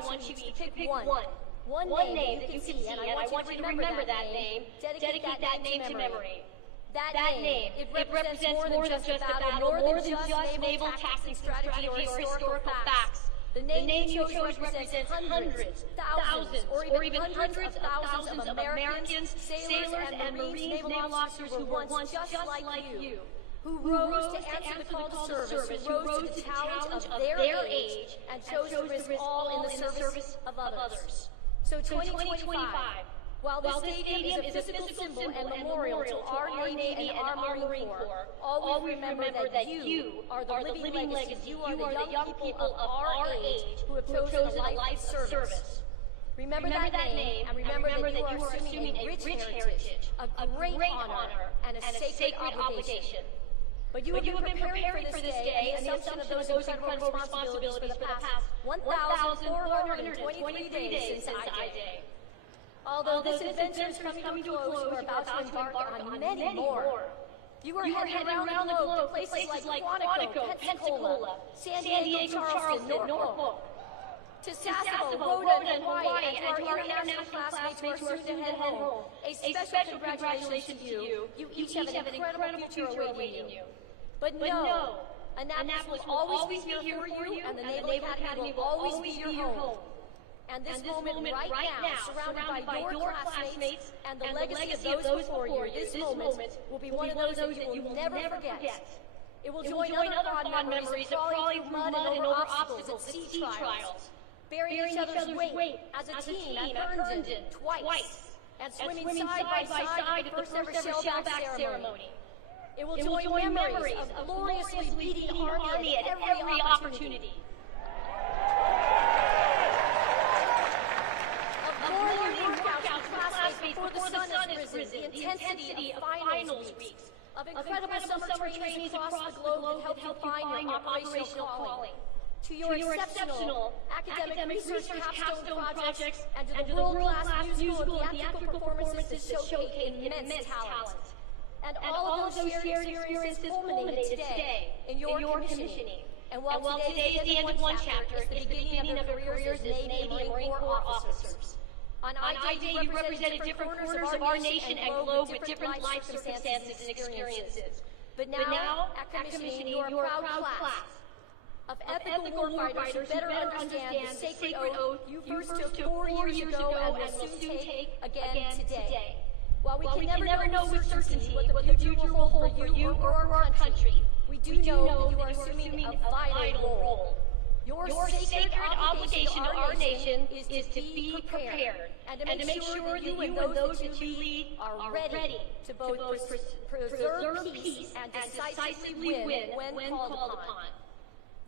want you each to pick one name that you can see, and I want you to remember that name, dedicate that name to memory. That name, it represents more than just a battle, more than just naval tactics, strategy, or historical facts. The name you chose represents hundreds, thousands, or even hundreds of thousands of Americans, sailors, and Marines, naval officers who were once just like you, who rose to answer the call to service, who rose to the challenge of their age, and chose to risk all in the service of others. So 2025, while this stadium is a physical symbol and memorial to our Navy and our Marine Corps, always remember that you are the living legacy. You are the young people of our age who have chosen a life of service. Remember that name, and remember that you are assuming a rich heritage, a great honor, and a sacred obligation. But you have been preparing for this day and the assumption of those incredible responsibilities for the past 1,423 days since I-Day. Although this adventure is coming to a close, you are about to embark on many more. You are heading around the globe to places like Quantico, Pensacola, San Diego, Charleston, Norfolk, to Sasebo, Rhoda, and Hawaii, and to our international classmates who are soon to head home. A special congratulations to you. You each have an incredible future awaiting you. But no, Annapolis will always be here for you, and the Naval Academy will always be your home. And this moment right now, surrounded by your classmates and the legacy of those before you, this moment will be one of those that you will never forget. It will join other fond memories of crawling through mud and over obstacles at sea trials, bearing each other's weight as a team at Herndon twice, and swimming side by side at the first ever shellback ceremony. It will join memories of gloriously beating the Army at every opportunity. Of morning workouts with classmates before the sun is risen, the intensity of finals weeks, of incredible summer trainings across the globe that help you find your operational calling, to your exceptional academic research capstone projects, and to the world-class musical and theatrical performances that showcase immense talent. And all of those shared experiences culminated today in your commissioning. And while today is the end of one chapter, it's the beginning of their careers as Navy and Marine Corps officers. On I-Day, you represented different corners of our nation and globe with different life circumstances and experiences. But now, at commissioning, you are a proud class of ethical warfighters who better understand the sacred oath you first took 4 years ago and will soon take again today. While we can never know with certainty what the future will hold for you or for our country, we do know that you are assuming a vital role. Your sacred obligation to our nation is to be prepared and to make sure that you and those that you lead are ready to both preserve peace and decisively win when called upon.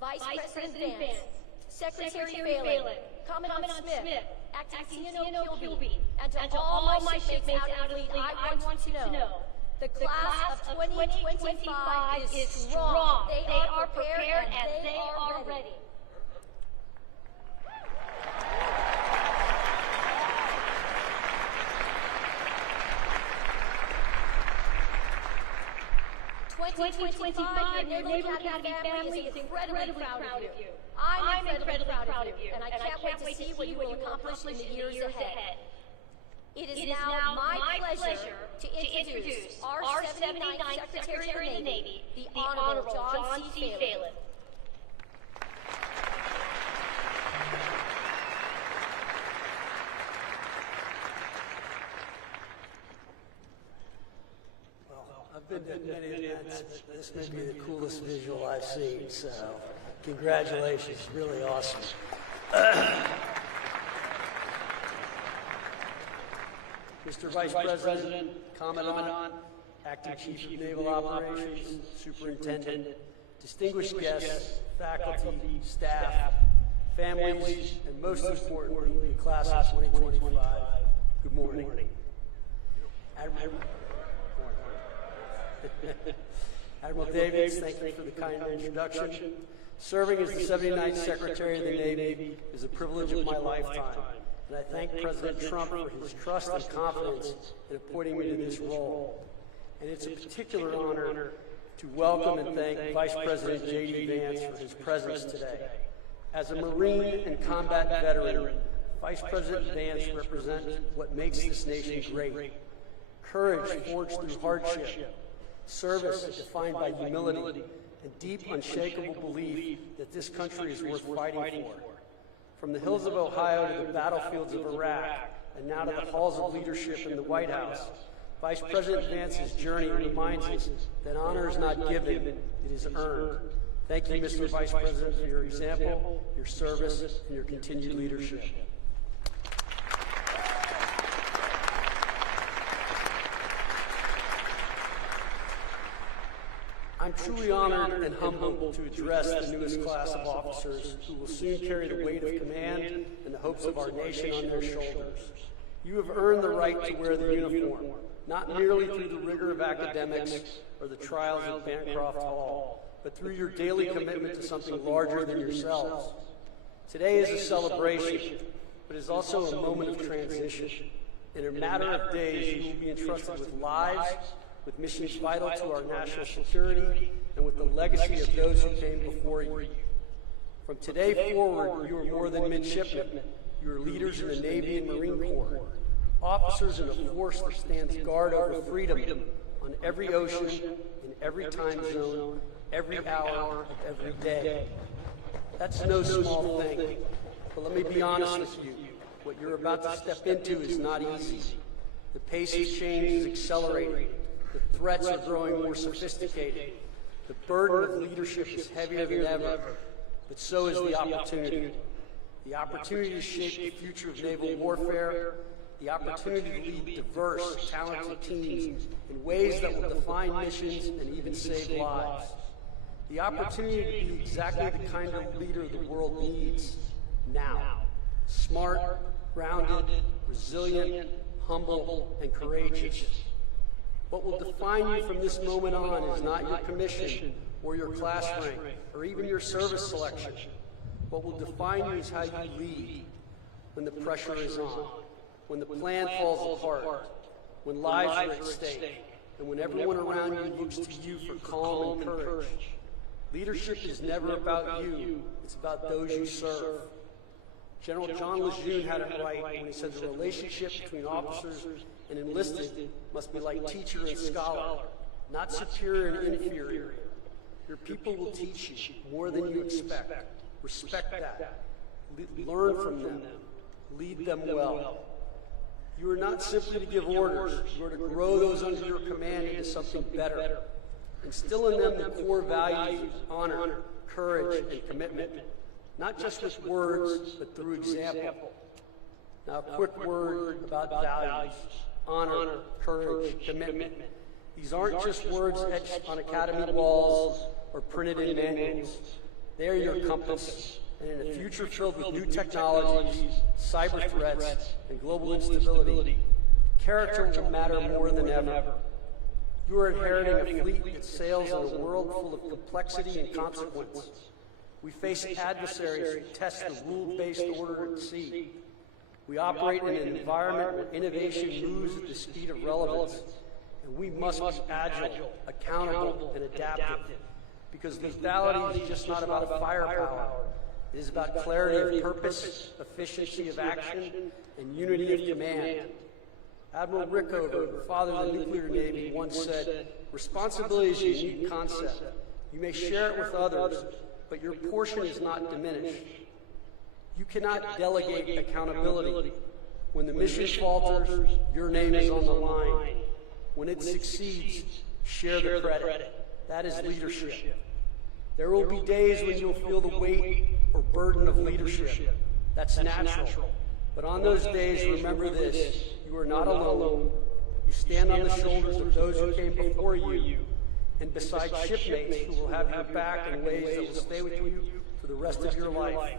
Vice President Vance, Secretary Phelan, Commandant Smith, Acting CNO Kilby, and to all my shipmates out of the fleet, I want you to know the class of 2025 is strong. They are prepared and they are ready. Your Naval Academy family is incredibly proud of you. I'm incredibly proud of you, and I can't wait to see what you will accomplish in the years ahead. It is now my pleasure to introduce our 79th Secretary of the Navy, the Honorable John C. Phelan. I've been to many events, but this may be the coolest visual I've seen, so congratulations, really awesome. Mr. Vice President, Commandant, Acting Chief of Naval Operations, Superintendent, distinguished guests, faculty, staff, families, and most importantly, the class of 2025, good morning. Admiral Davies, thank you for the kind introduction. Serving as the 79th Secretary of the Navy is a privilege of my lifetime, and I thank President Trump for his trust and confidence in appointing me to this role. And it's a particular honor to welcome and thank Vice President JD Vance for his presence today. As a Marine and combat veteran, Vice President Vance represents what makes this nation great. Courage forged through hardship, service defined by humility, and deep, unshakable belief that this country is worth fighting for. From the hills of Ohio to the battlefields of Iraq, and now to the halls of leadership in the White House, Vice President Vance's journey reminds us that honor is not given, it is earned. Thank you, Mr. Vice President, for your example, your service, and your continued leadership. I'm truly honored and humbled to address the newest class of officers who will soon carry the weight of command and the hopes of our nation on their shoulders. You have earned the right to wear the uniform, not merely through the rigor of academics or the trials at Bancroft Hall, but through your daily commitment to something larger than yourselves. Today is a celebration, but is also a moment of transition. In a matter of days, you will be entrusted with lives, with missions vital to our national security, and with the legacy of those who came before you. From today forward, you are more than midshipmen. You are leaders in the Navy and Marine Corps, officers in a force that stands guard over freedom on every ocean, in every time zone, every hour of every day. That's no small thing. But let me be honest with you. What you're about to step into is not easy. The pace of change is accelerating. The threats are growing more sophisticated. The burden of leadership is heavier than ever, but so is the opportunity. The opportunity to shape the future of naval warfare, the opportunity to lead diverse, talented teams in ways that will define missions and even save lives. The opportunity to be exactly the kind of leader the world needs now. Smart, grounded, resilient, humble, and courageous. What will define you from this moment on is not your commission or your class rank or even your service selection. What will define you is how you lead when the pressure is on, when the plan falls apart, when lives are at stake, and when everyone around you looks to you for calm and courage. Leadership is never about you, it's about those you serve. General John Lejeune had it right when he said the relationship between officers and enlisted must be like teacher and scholar, not superior and inferior. Your people will teach you more than you expect. Respect that. Learn from them. Lead them well. You are not simply to give orders. You are to grow those under your command into something better. Instill in them the core values of honor, courage, and commitment, not just with words, but through example. Now, a quick word about values: honor, courage, commitment. These aren't just words etched on academy walls or printed in manuals. They are your compass. And in a future filled with new technologies, cyber threats, and global instability, character will matter more than ever. You are inheriting a fleet that sails in a world full of complexity and consequence. We face adversaries who test the rule-based order at sea. We operate in an environment where innovation moves at the speed of relevance, and we must be agile, accountable, and adaptive. Because lethality is just not about firepower. It is about clarity of purpose, efficiency of action, and unity of command. Admiral Rickover, father of the nuclear navy, once said, "Responsibility is a unique concept. You may share it with others, but your portion is not diminished. You cannot delegate accountability. When the mission falters, your name is on the line. When it succeeds, share the credit. That is leadership. There will be days when you'll feel the weight or burden of leadership. That's natural. But on those days, remember this: you are not alone. You stand on the shoulders of those who came before you, and beside shipmates who will have your back in ways that will stay with you for the rest of your life.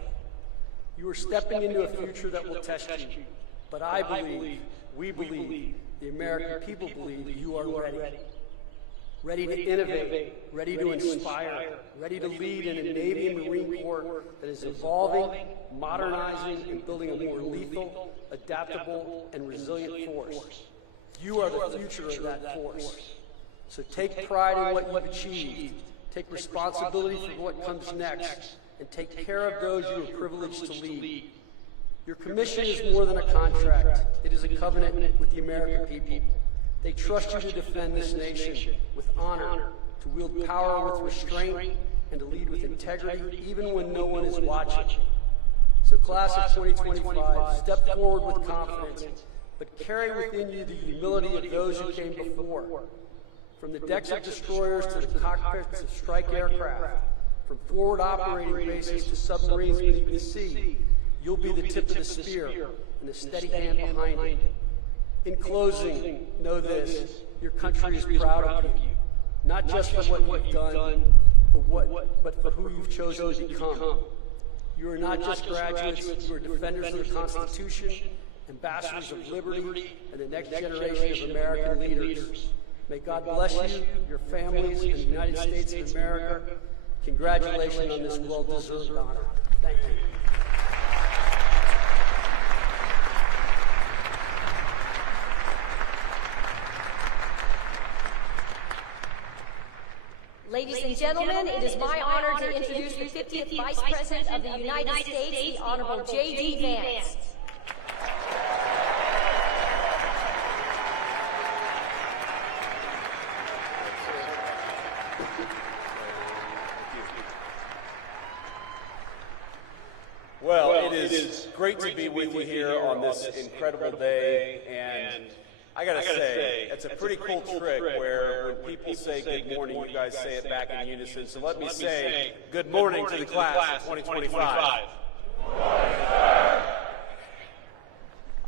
You are stepping into a future that will test you. But I believe, we believe, the American people believe you are ready. Ready to innovate, ready to inspire, ready to lead in a Navy and Marine Corps that is evolving, modernizing, and building a more lethal, adaptable, and resilient force. You are the future of that force. So take pride in what you've achieved, take responsibility for what comes next, and take care of those you are privileged to lead. Your commission is more than a contract. It is a covenant with the American people. They trust you to defend this nation with honor, to wield power with restraint, and to lead with integrity, even when no one is watching. So class of 2025, step forward with confidence, but carry within you the humility of those who came before. From the decks of destroyers to the cockpits of strike aircraft, from forward operating bases to submarines beneath the sea, you'll be the tip of the spear and the steady hand behind it. In closing, know this: your country is proud of you, not just for what you've done, but for who you've chosen to become. You are not just graduates, you are defenders of the Constitution, ambassadors of liberty, and the next generation of American leaders. May God bless you, your families, and the United States of America. Congratulations on this well-deserved honor. Thank you. Ladies and gentlemen, it is my honor to introduce the 50th Vice President of the United States, the Honorable JD Vance. Well, it is great to be with you here on this incredible day, and I gotta say, it's a pretty cool trick where when people say good morning, you guys say it back in unison. So let me say good morning to the class of 2025.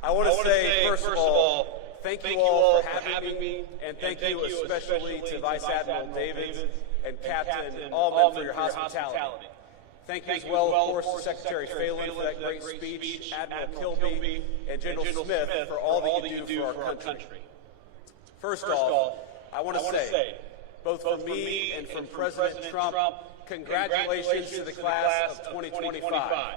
I want to say, first of all, thank you all for having me, and thank you especially to Vice Admiral David and Captain Allman for your hospitality. Thank you as well, of course, to Secretary Phelan for that great speech, Admiral Kilby, and General Smith for all that you do for our country. First off, I want to say, both from me and from President Trump, congratulations to the class of 2025.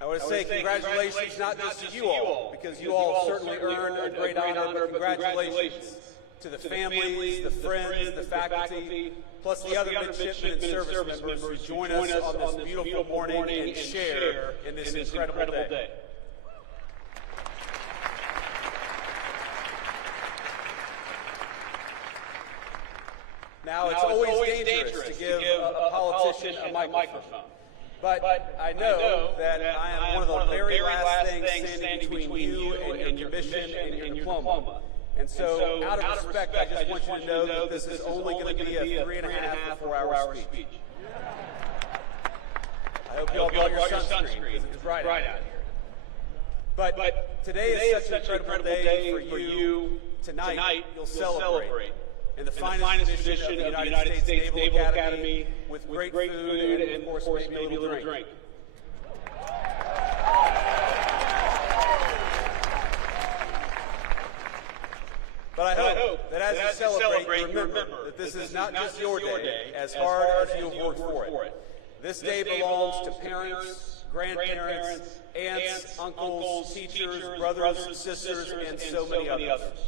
I want to say congratulations not just to you all, because you all certainly earned a great honor, but congratulations to the families, the friends, the faculty, plus the other midshipmen and service members who join us on this beautiful morning and share in this incredible day. Now, it's always dangerous to give a politician a microphone. But I know that I am one of the very last things standing between you and your mission and your diploma. And so, out of respect, I just want you to know that this is only going to be a 3.5 to 4 hour speech. I hope you all brought your sunscreen, because it's bright out here. But today is such an incredible day for you. Tonight, you'll celebrate in the finest tradition of the United States Naval Academy with great food and, of course, maybe a little drink. But I hope that as you celebrate, you remember that this is not just your day, as hard as you have worked for it. This day belongs to parents, grandparents, aunts, uncles, teachers, brothers and sisters, and so many others.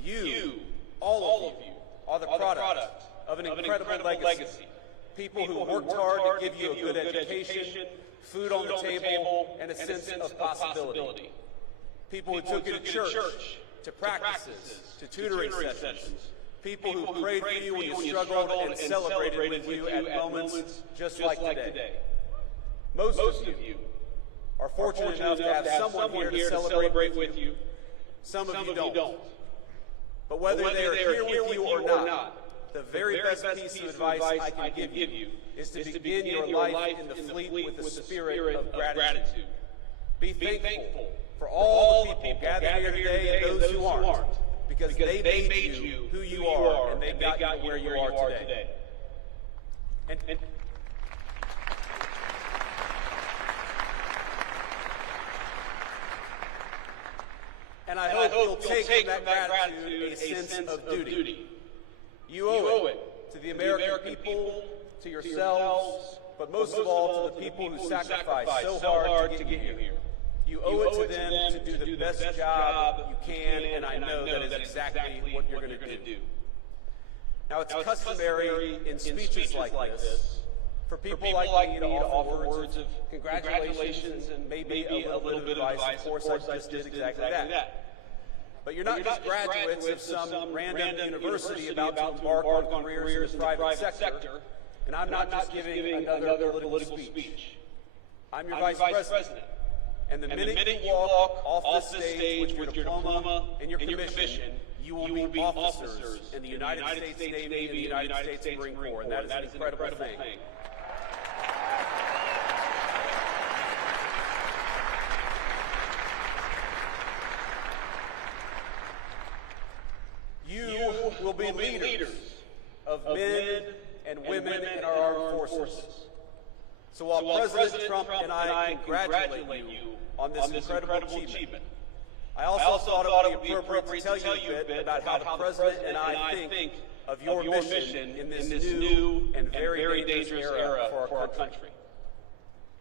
You, all of you, are the product of an incredible legacy. People who worked hard to give you a good education, food on the table, and a sense of possibility. People who took you to church, to practices, to tutoring sessions. People who prayed for you when you struggled and celebrated with you at moments just like today. Most of you are fortunate enough to have someone here to celebrate with you. Some of you don't. But whether they are here with you or not, the very best piece of advice I can give you is to begin your life in the fleet with the spirit of gratitude. Be thankful for all the people gathered here today and those who aren't, because they made you who you are, and they got you where you are today. And I hope you'll take from that gratitude a sense of duty. You owe it to the American people, to yourselves, but most of all to the people who sacrificed so hard to get you here. You owe it to them to do the best job you can, and I know that is exactly what you're going to do. Now, it's customary in speeches like this for people like me to offer words of congratulations and maybe a little bit of advice. Of course, I just did exactly that. But you're not just graduates of some random university about to embark on careers in the private sector, and I'm not just giving another political speech. I'm your Vice President. And the minute you walk off this stage with your diploma and your commission, you will be officers in the United States Navy and the United States Marine Corps, and that is an incredible thing. You will be leaders of men and women in our armed forces. So while President Trump and I congratulate you on this incredible achievement, I also thought it would be appropriate to tell you a bit about how the President and I think of your mission in this new and very dangerous era for our country.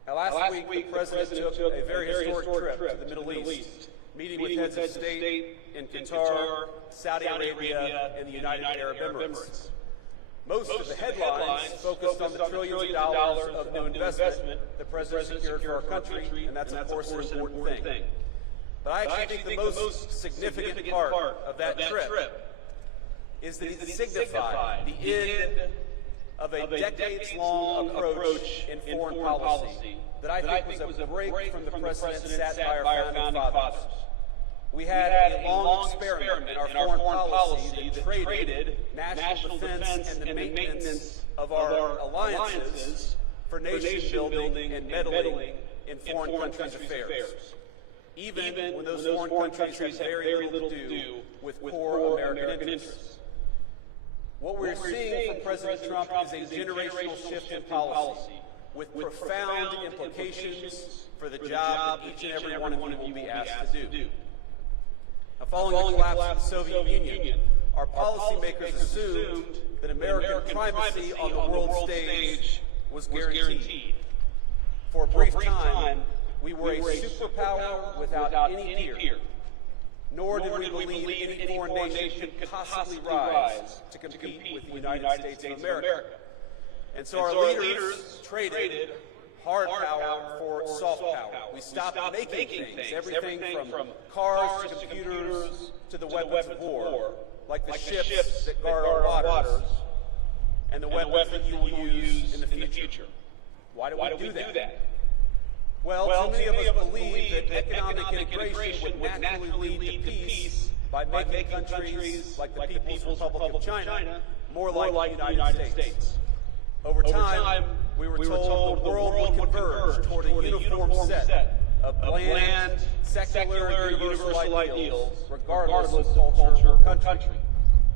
Now, last week, the President took a very historic trip to the Middle East, meeting with heads of state in Qatar, Saudi Arabia, and the United Arab Emirates. Most of the headlines focused on the trillions of dollars of new investment the President secured for our country, and that's, of course, an important thing. But I actually think the most significant part of that trip is that it signified the end of a decades-long approach in foreign policy that I think was a break from the precedent set by our founding fathers. We had a long experiment in our foreign policy that traded national defense and the maintenance of our alliances for nation-building and meddling in foreign countries' affairs, even when those foreign countries had very little to do with core American interests. What we're seeing from President Trump is a generational shift in policy with profound implications for the job that each and every one of you will be asked to do. Now, following the collapse of the Soviet Union, our policymakers assumed that American primacy on the world stage was guaranteed. For a brief time, we were a superpower without any peer. Nor did we believe any foreign nation could possibly rise to compete with the United States of America. And so our leaders traded hard power for soft power. We stopped making things, everything from cars to computers to the weapons of war, like the ships that guard our waters and the weapons that you will use in the future. Why do we do that? Well, too many of us believe that economic integration would naturally lead to peace by making countries like the People's Republic of China more like the United States. Over time, we were told the world would converge toward a uniform set of bland, secular, universal ideals, regardless of culture or country.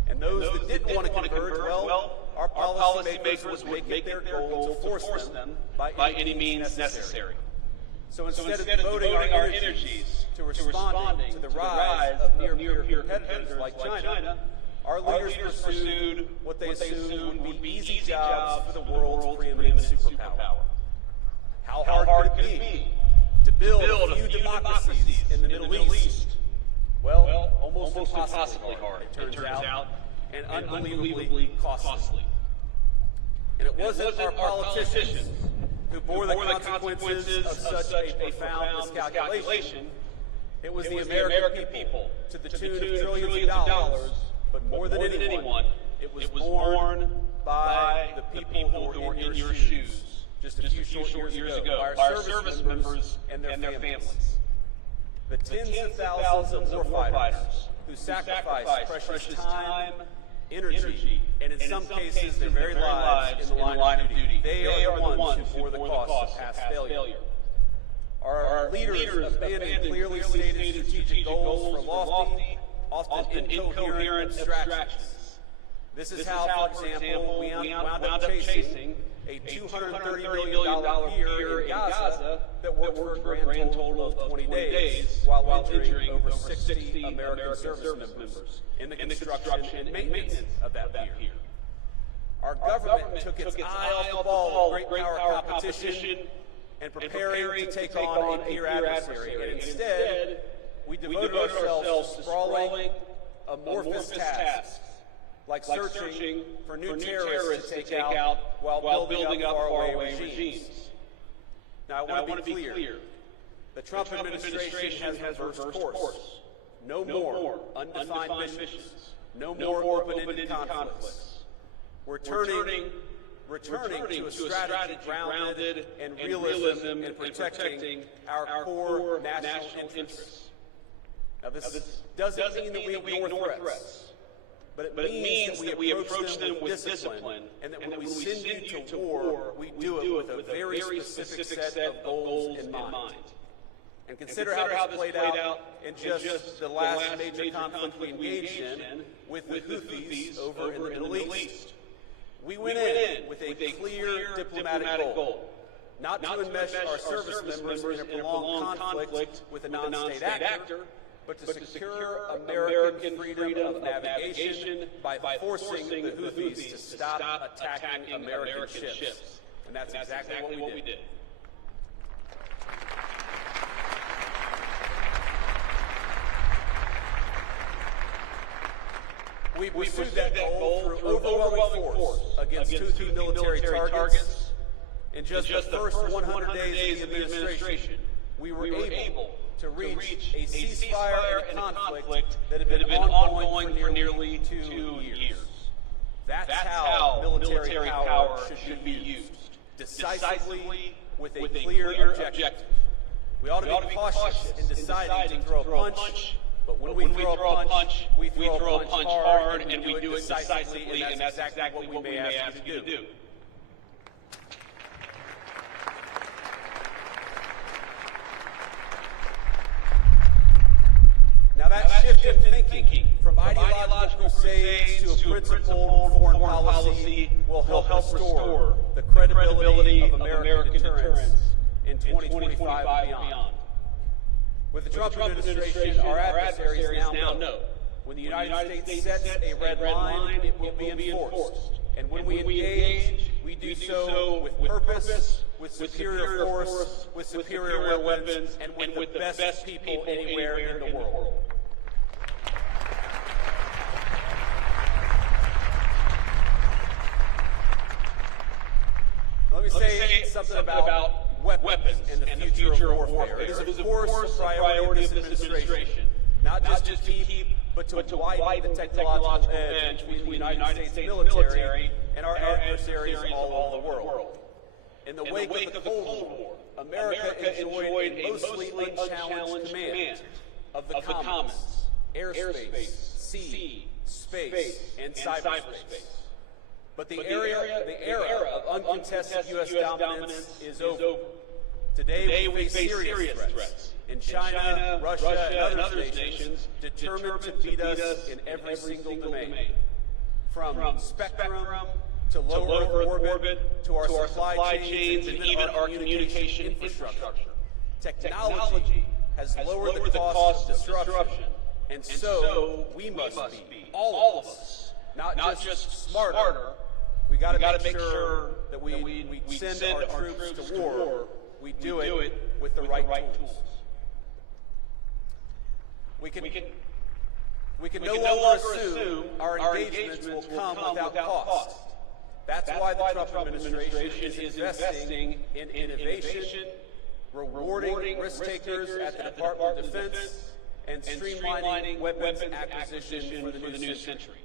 And those that didn't want to converge, well, our policymakers would make it their goal to force them by any means necessary. So instead of devoting our energies to responding to the rise of near-peer competitors like China, our leaders pursued what they assumed would be easy jobs for the world's preeminent superpower. How hard could it be to build a few democracies in the Middle East? Well, almost impossibly hard, it turns out, and unbelievably costly. And it wasn't our politicians who bore the consequences of such a profound miscalculation. It was the American people, to the tune of trillions of dollars, but more than anyone, it was borne by the people who were in your shoes just a few short years ago, by our service members and their families. The tens of thousands of warfighters who sacrificed precious time, energy, and in some cases their very lives in the line of duty. They are the ones who bore the cost of past failure. Our leaders abandoned clearly stated strategic goals for lofty, often incoherent abstractions. This is how, for example, we wound up chasing a $230 million year in Gaza that worked for a grand total of 20 days while injuring over 60 American service members in the construction and maintenance of that pier. Our government took its eye off the ball of great power competition and preparing to take on a peer adversary. And instead, we devoted ourselves to sprawling, amorphous tasks, like searching for new terrorists to take out while building up faraway regimes. Now, I want to be clear. The Trump administration has reversed course. No more undefined missions. No more open-ended conflicts. We're returning to a strategy grounded in realism and protecting our core national interests. Now, this doesn't mean that we ignore threats, but it means that we approach them with discipline, and that when we send you to war, we do it with a very specific set of goals in mind. And consider how this played out in just the last major conflict we engaged in with the Houthis over in the Middle East. We went in with a clear diplomatic goal, not to enmesh our service members in a prolonged conflict with a non-state actor, but to secure American freedom of navigation by forcing the Houthis to stop attacking American ships. And that's exactly what we did. We pursued that goal through overwhelming force against Houthi military targets. In just the first 100 days of the administration, we were able to reach a ceasefire and a conflict that had been ongoing for nearly 2 years. That's how military power should be used, decisively with a clear objective. We ought to be cautious in deciding to throw a punch, but when we throw a punch, we throw a punch hard, and we do it decisively, and that's exactly what we may ask you to do. Now that shift in thinking from ideological crusades to a principled foreign policy will help restore the credibility of American deterrence in 2025 and beyond. With the Trump administration, our adversaries now know when the United States sets a red line, it will be enforced. And when we engage, we do so with purpose, with superior force, with superior weapons, and with the best people anywhere in the world. Let me say something about weapons and the future of warfare. It is, of course, a priority of this administration, not just to keep, but to widen the technological edge between the United States military and our adversaries all over the world. In the wake of the Cold War, America enjoyed a mostly unchallenged command of the commons, airspace, sea, space, and cyberspace. But the era of uncontested U.S. dominance is over. Today we face serious threats in China, Russia, and other nations determined to beat us in every single domain. From spectrum to low Earth orbit to our supply chains and even our communication infrastructure. Technology has lowered the cost of destruction, and so we must be, all of us, not just smarter. We got to make sure that we send our troops to war. We do it with the right tools. We can no longer assume our engagements will come without cost. That's why the Trump administration is investing in innovation, rewarding risk takers at the Department of Defense, and streamlining weapons acquisition for the new century.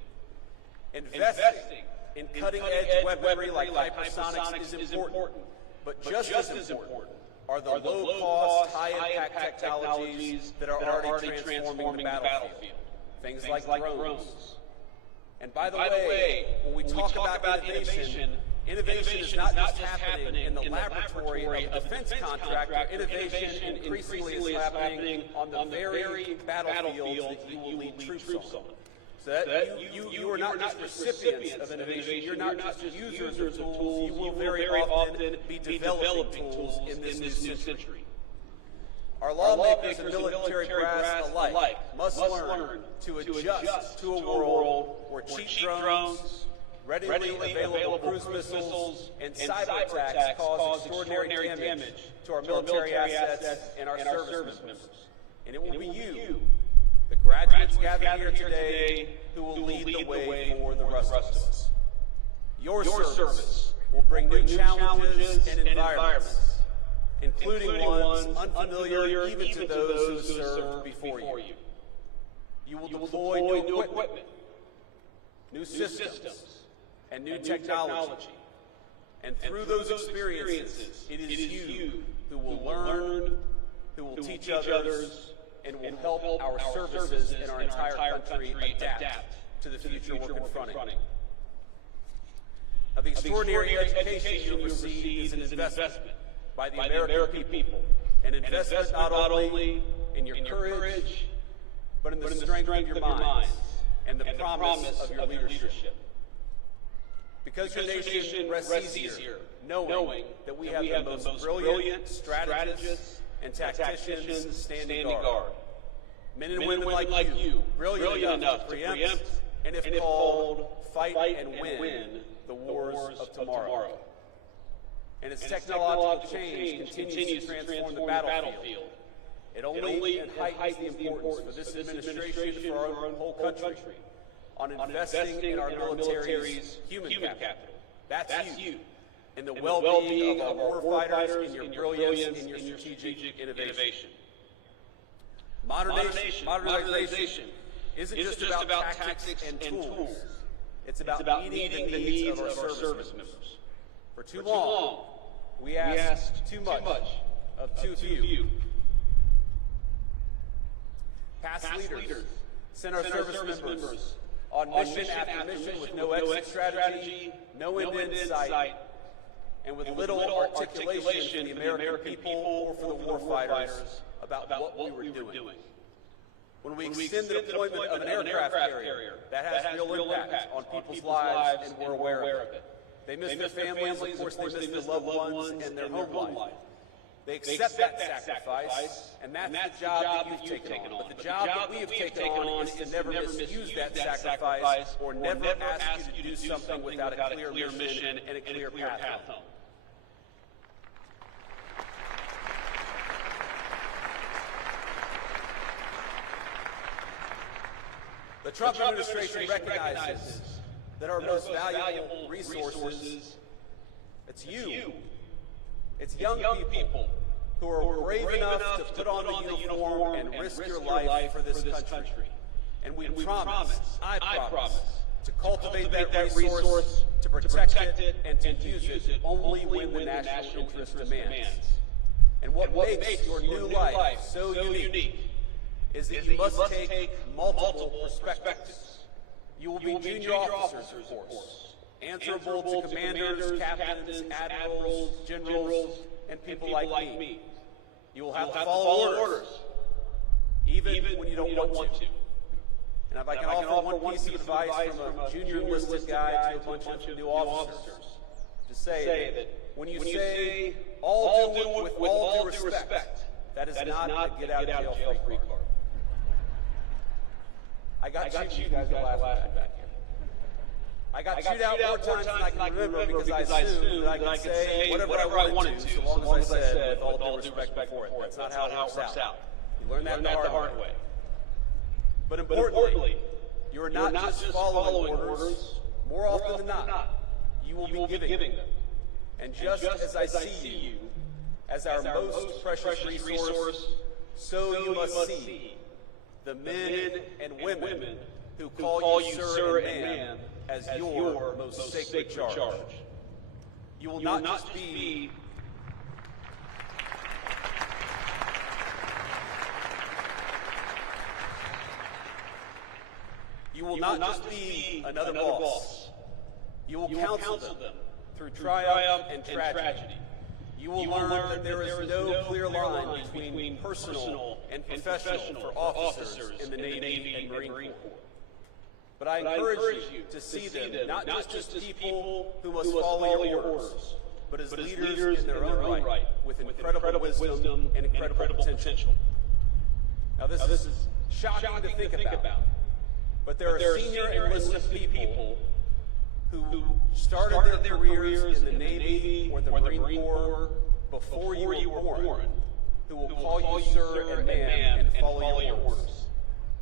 Investing in cutting-edge weaponry like hypersonics is important, but just as important are the low-cost, high-impact technologies that are already transforming the battlefield. Things like drones. And by the way, when we talk about innovation is not just happening in the laboratory of a defense contractor. Innovation increasingly is happening on the very battlefields that you will lead troops on. So that you are not just recipients of innovation, you're not just users of tools, you will very often be developing tools in this new century. Our lawmakers and military brass alike must learn to adjust to a world where cheap drones, readily available cruise missiles, and cyber attacks cause extraordinary damage to our military assets and our service members. And it will be you, the graduates gathered here today, who will lead the way for the rest of us. Your service will bring new challenges and environments, including ones unfamiliar even to those who served before you. You will deploy new equipment, new systems, and new technology. And through those experiences, it is you who will learn, who will teach others, and will help our services in our entire country adapt to the future we're confronting. Now, the extraordinary education you have received is an investment by the American people, an investment not only in your courage, but in the strength of your minds and the promise of your leadership. Because your nation rests easier, knowing that we have the most brilliant strategists and tacticians standing guard. Men and women like you, brilliant enough to preempt and, if called, fight and win the wars of tomorrow. And as technological change continues to transform the battlefield, it only heightens the importance for this administration, for our whole country, on investing in our military's human capital. That's you. And the well-being of our warfighters and your brilliance and your strategic innovation. Modernization isn't just about tactics and tools. It's about meeting the needs of our service members. For too long, we asked too much of too few. Past leaders sent our service members on mission after mission with no exit strategy, no end in sight, and with little articulation to the American people or for the warfighters about what we were doing. When we extend the deployment of an aircraft carrier, that has real impact on people's lives, and we're aware of it. They miss their families, of course they miss their loved ones and their home life. They accept that sacrifice, and that's the job that you've taken on. But the job that we have taken on is to never misuse that sacrifice or never ask you to do something without a clear mission and a clear path home. The Trump administration recognizes that our most valuable resources, it's you. It's young people who are brave enough to put on the uniform and risk your life for this country. And we promise, I promise, to cultivate that resource, to protect it, and to use it only when the national interest demands. And what makes your new life so unique is that you must take multiple perspectives. You will be junior officers, of course, answerable to commanders, captains, admirals, generals, and people like me. You will have to follow orders, even when you don't want to. And if I can offer one piece of advice from a junior enlisted guy to a bunch of new officers, to say that when you say, all do with all due respect, that is not a get-out-of-jail-free card. I got you guys are laughing back here. I got chewed out more times than I can remember because I assumed that I could say whatever I wanted to, so long as I said with all due respect for it. That's not how it works out. You learn that the hard way. But importantly, you are not just following orders. More often than not, you will be giving them. And just as I see you as our most precious resource, so you must see the men and women who call you sir and ma'am as your most sacred charge. You will not just be another boss. You will counsel them through triumph and tragedy. You will learn that there is no clear line between personal and professional for officers in the Navy and Marine Corps. But I encourage you to see them not just as people who must follow your orders, but as leaders in their own right, with incredible wisdom and incredible potential. Now this is shocking to think about, but there are senior enlisted people who started their careers in the Navy or the Marine Corps before you were born, who will call you sir and ma'am and follow your orders.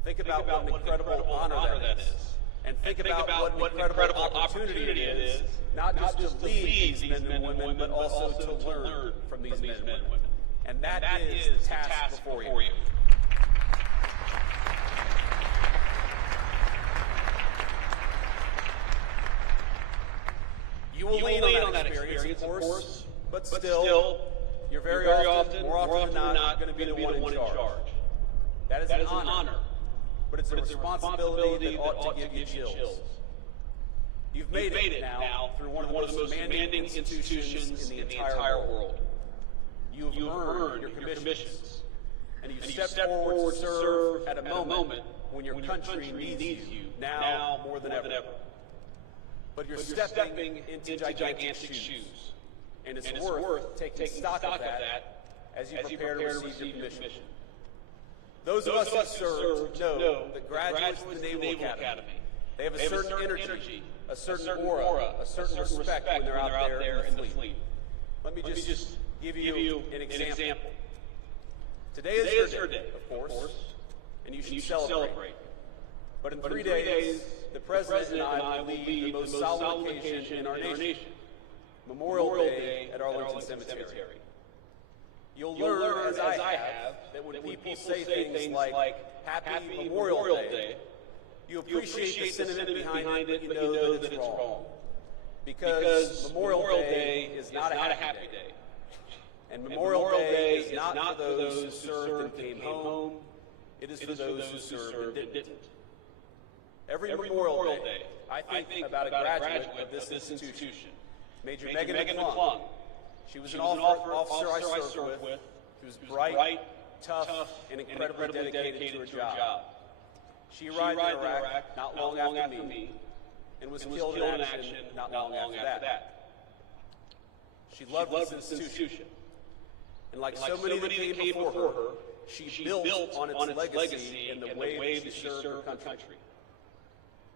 Think about what an incredible honor that is. And think about what an incredible opportunity it is, not just to lead these men and women, but also to learn from these men and women. And that is the task before you. You will lean on that experience, of course, but still, you're very often, more often than not, going to be the one in charge. That is an honor, but it's a responsibility that ought to give you chills. You've made it now through one of the most demanding institutions in the entire world. You've earned your commissions, and you've stepped forward to serve at a moment when your country needs you now more than ever. But you're stepping into gigantic shoes, and it's worth taking stock of that as you prepare to receive your commission. Those of us who serve know that graduates of the Naval Academy, they have a certain energy, a certain aura, a certain respect when they're out there in the fleet. Let me just give you an example. Today is your day, of course, and you should celebrate. But in 3 days, the President and I will lead the most solemn occasion in our nation, Memorial Day at Arlington Cemetery. You'll learn, as I have, that when people say things like Happy Memorial Day, you appreciate the sentiment behind it, but you know that it's wrong. Because Memorial Day is not a happy day. And Memorial Day is not for those who served and came home. It is for those who served and didn't. Every Memorial Day, I think about a graduate of this institution, Major Megan McClung. She was an officer I served with. She was bright, tough, and incredibly dedicated to her job. She arrived in Iraq not long after me and was killed in action not long after that. She loved this institution. And like so many that came before her, she built on its legacy in the way that she served her country.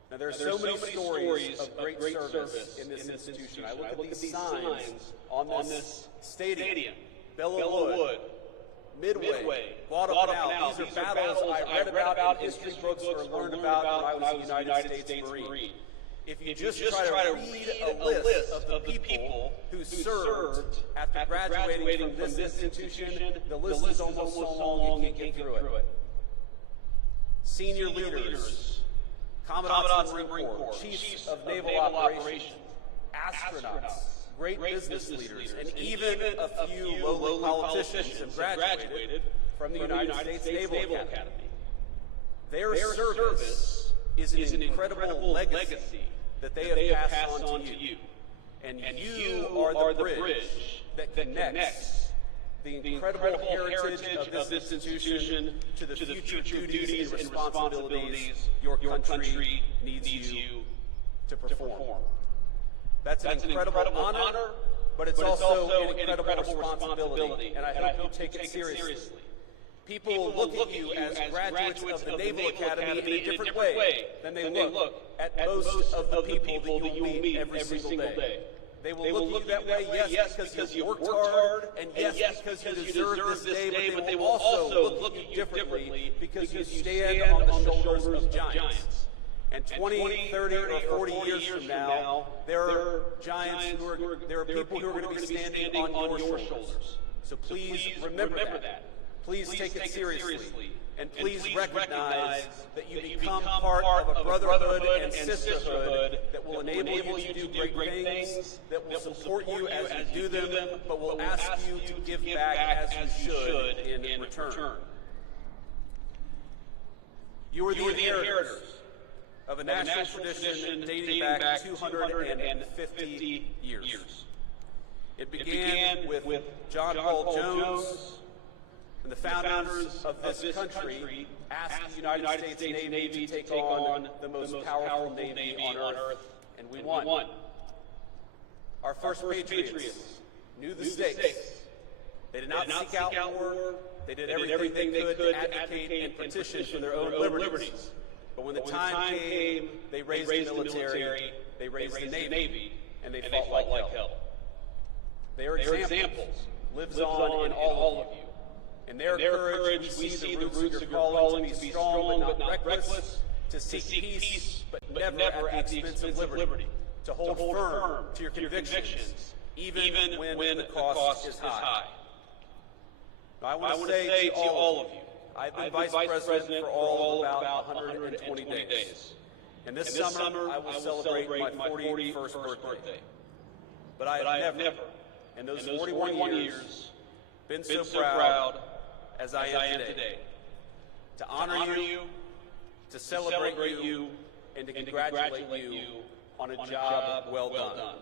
Now, there are so many stories of great service in this institution. I look at these signs on this stadium, Belleau Wood, Midway, Guadalcanal. These are battles I read about in history books or learned about when I was a United States Marine. If you just try to read a list of the people who served after graduating from this institution, the list is almost so long you can't get through it. Senior leaders, Commandants of the Marine Corps, Chiefs of Naval Operations, astronauts, great business leaders, and even a few lowly politicians have graduated from the United States Naval Academy. Their service is an incredible legacy that they have passed on to you. And you are the bridge that connects the incredible heritage of this institution to the future duties and responsibilities your country needs you to perform. That's an incredible honor, but it's also an incredible responsibility, and I hope you take it seriously. People will look at you as graduates of the Naval Academy in a different way than they look at most of the people that you will meet every single day. They will look at you that way, yes, because you worked hard, and yes, because you deserve this day, but they will also look at you differently because you stand on the shoulders of giants. And 20, 30, or 40 years from now, there are giants there are people who are going to be standing on your shoulders. So please remember that. Please take it seriously. And please recognize that you become part of a brotherhood and sisterhood that will enable you to do great things, that will support you as you do them, but will ask you to give back as you should in return. You are the inheritors of a national tradition dating back 250 years. It began with John Paul Jones, and the founders of this country asked the United States Navy to take on the most powerful Navy on Earth, and we won. Our first patriots knew the stakes. They did not seek out war. They did everything they could to advocate and petition for their own liberties. But when the time came, they raised the military, they raised the Navy, and they fought like hell. They are examples, lives on in all of you. In their courage, we see the roots of your calling to be strong but not reckless, to seek peace but never at the expense of liberty, to hold firm to your convictions, even when the cost is high. Now, I want to say to all of you, I've been Vice President for all of about 120 days. And this summer, I will celebrate my 41st birthday. But I have never, in those 41 years, been so proud as I am today. To honor you, to celebrate you, and to congratulate you on a job well done.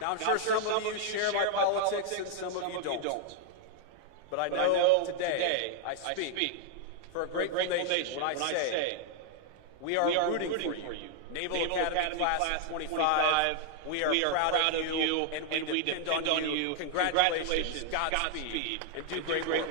Now, I'm sure some of you share my politics and some of you don't. But I know today I speak for a grateful nation when I say we are rooting for you. Naval Academy Class of 25, we are proud of you and we depend on you. Congratulations, Godspeed, and do great work.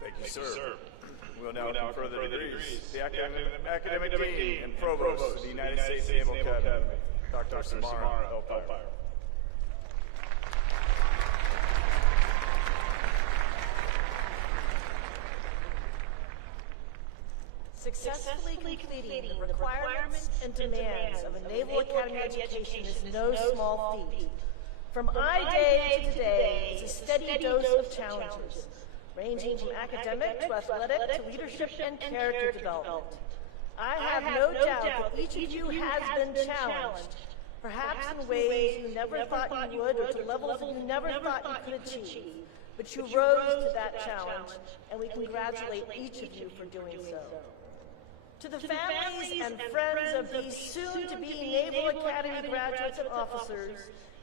Thank you, sir. We will now confer the degrees. The academic dean and provost of the United States Naval Academy, Dr. Samara Elpire. Successfully completing the requirements and demands of a Naval Academy education is no small feat. From I-Day to today, it's a steady dose of challenges, ranging from academic to athletic to leadership and character development. I have no doubt that each of you has been challenged, perhaps in ways you never thought you would or to levels you never thought you could achieve. But you rose to that challenge, and we congratulate each of you for doing so. To the families and friends of these soon-to-be Naval Academy graduates and officers,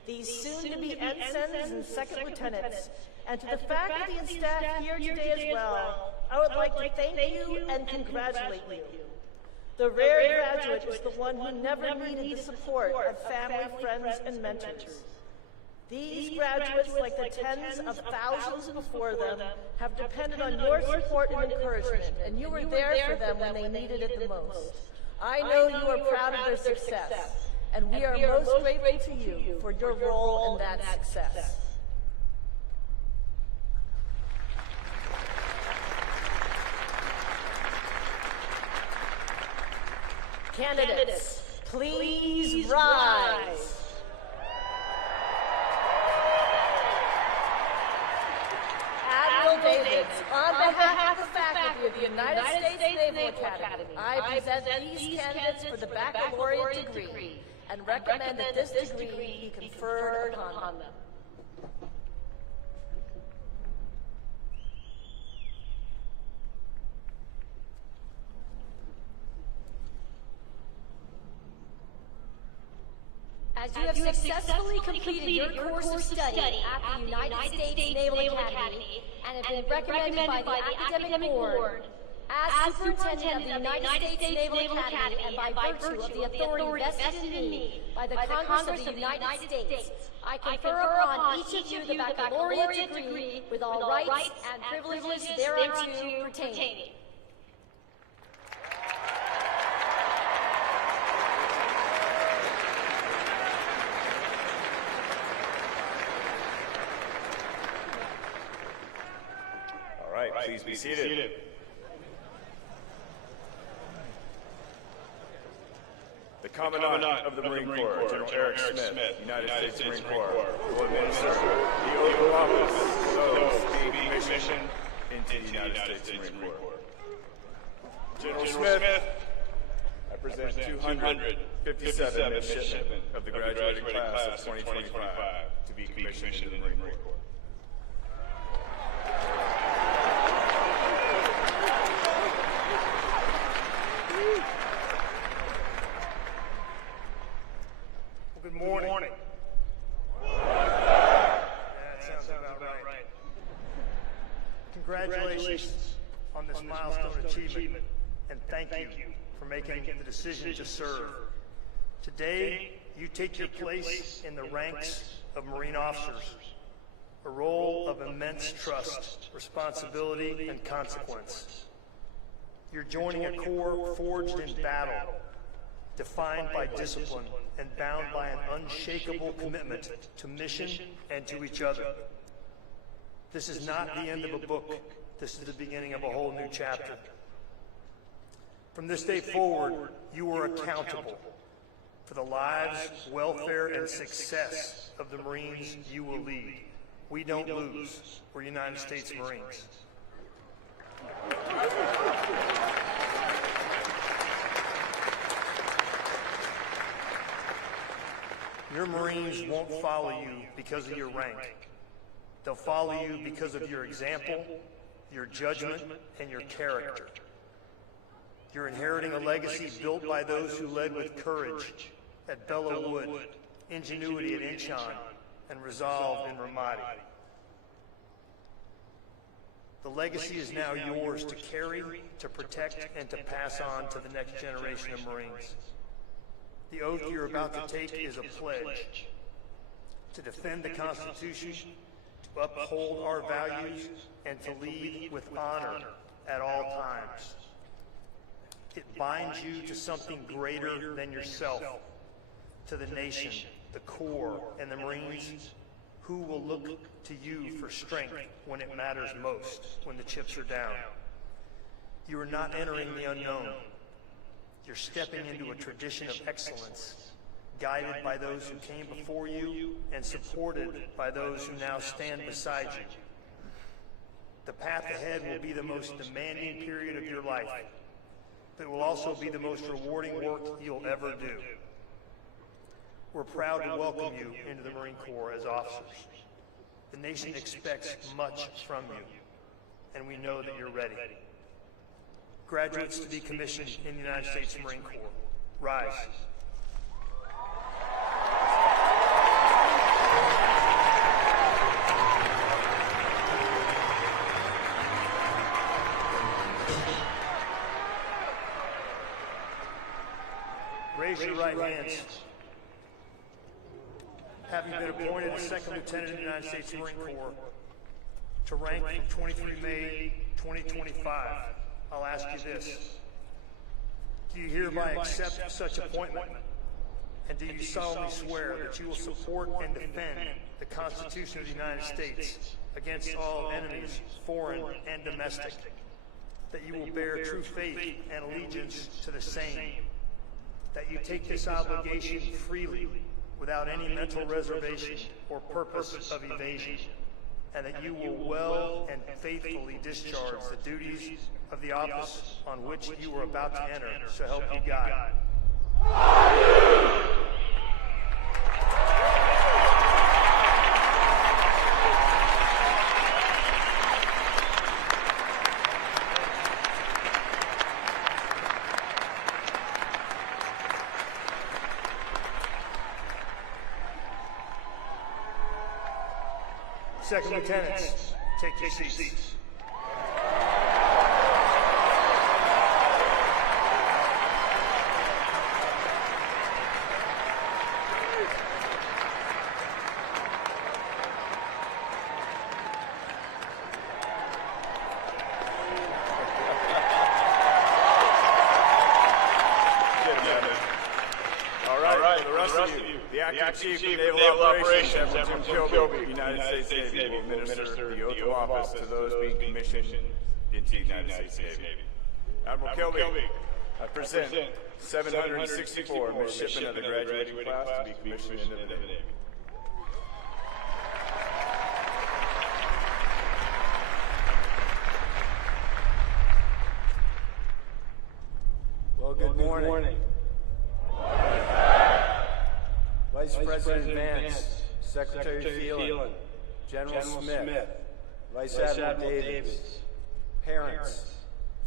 these soon-to-be ensigns and second lieutenants, and to the faculty and staff here today as well, I would like to thank you and congratulate you. The rare graduate is the one who never needed the support of family, friends, and mentors. These graduates, like the tens of thousands before them, have depended on your support and encouragement, and you were there for them when they needed it the most. I know you are proud of their success, and we are most grateful to you for your role in that success. Candidates, please rise. Admiral Davids, on behalf of the faculty of the United States Naval Academy, I present these candidates for the baccalaureate degree and recommend that this degree be conferred upon them. As you have successfully completed your course of study at the United States Naval Academy and have been recommended by the Academic Board as Superintendent of the United States Naval Academy and by virtue of the authority vested in me by the Congress of the United States, I confer upon each of you the baccalaureate degree with all rights and privileges thereunto pertaining. Please be seated. The Commandant of the Marine Corps, General Eric Smith, United States Marine Corps, will administer the oath of office to those being commissioned into the United States Marine Corps. General Smith, I present 257 midshipmen of the graduating class of 2025 to be commissioned into the Marine Corps. Good morning. That sounds about right. Congratulations on this milestone achievement, and thank you for making the decision to serve. Today, you take your place in the ranks of Marine officers, a role of immense trust, responsibility, and consequence. You're joining a corps forged in battle, defined by discipline, and bound by an unshakable commitment to mission and to each other. This is not the end of a book. This is the beginning of a whole new chapter. From this day forward, you are accountable for the lives, welfare, and success of the Marines you will lead. We don't lose. We're United States Marines. Your Marines won't follow you because of your rank. They'll follow you because of your example, your judgment, and your character. You're inheriting a legacy built by those who led with courage at Belleau Wood, ingenuity at Incheon, and resolve in Ramadi. The legacy is now yours to carry, to protect, and to pass on to the next generation of Marines. The oath you're about to take is a pledge to defend the Constitution, to uphold our values, and to lead with honor at all times. It binds you to something greater than yourself, to the nation, the Corps, and the Marines, who will look to you for strength when it matters most, when the chips are down. You are not entering the unknown. You're stepping into a tradition of excellence, guided by those who came before you and supported by those who now stand beside you. The path ahead will be the most demanding period of your life, but it will also be the most rewarding work you'll ever do. We're proud to welcome you into the Marine Corps as officers. The nation expects much from you, and we know that you're ready. Graduates to be commissioned in the United States Marine Corps, rise. Raise your right hands. Having been appointed as Second Lieutenant in the United States Marine Corps to rank from 23 May 2025, I'll ask you this. Do you hereby accept such appointment? And do you solemnly swear that you will support and defend the Constitution of the United States against all enemies, foreign and domestic? That you will bear true faith and allegiance to the same? That you take this obligation freely, without any mental reservation or purpose of evasion, and that you will well and faithfully discharge the duties of the office on which you are about to enter, so help you God. Second Lieutenants, take your seats. The Acting Chief of Naval Operations, Admiral Kilby, United States Navy, will administer the oath of office to those being commissioned into the United States Navy. Admiral Kilby, I present 764 midshipmen of the graduating class to be commissioned into the Navy. Well, good morning. Vice President Vance, Secretary Phelan, General Smith, Vice Admiral Davis, parents,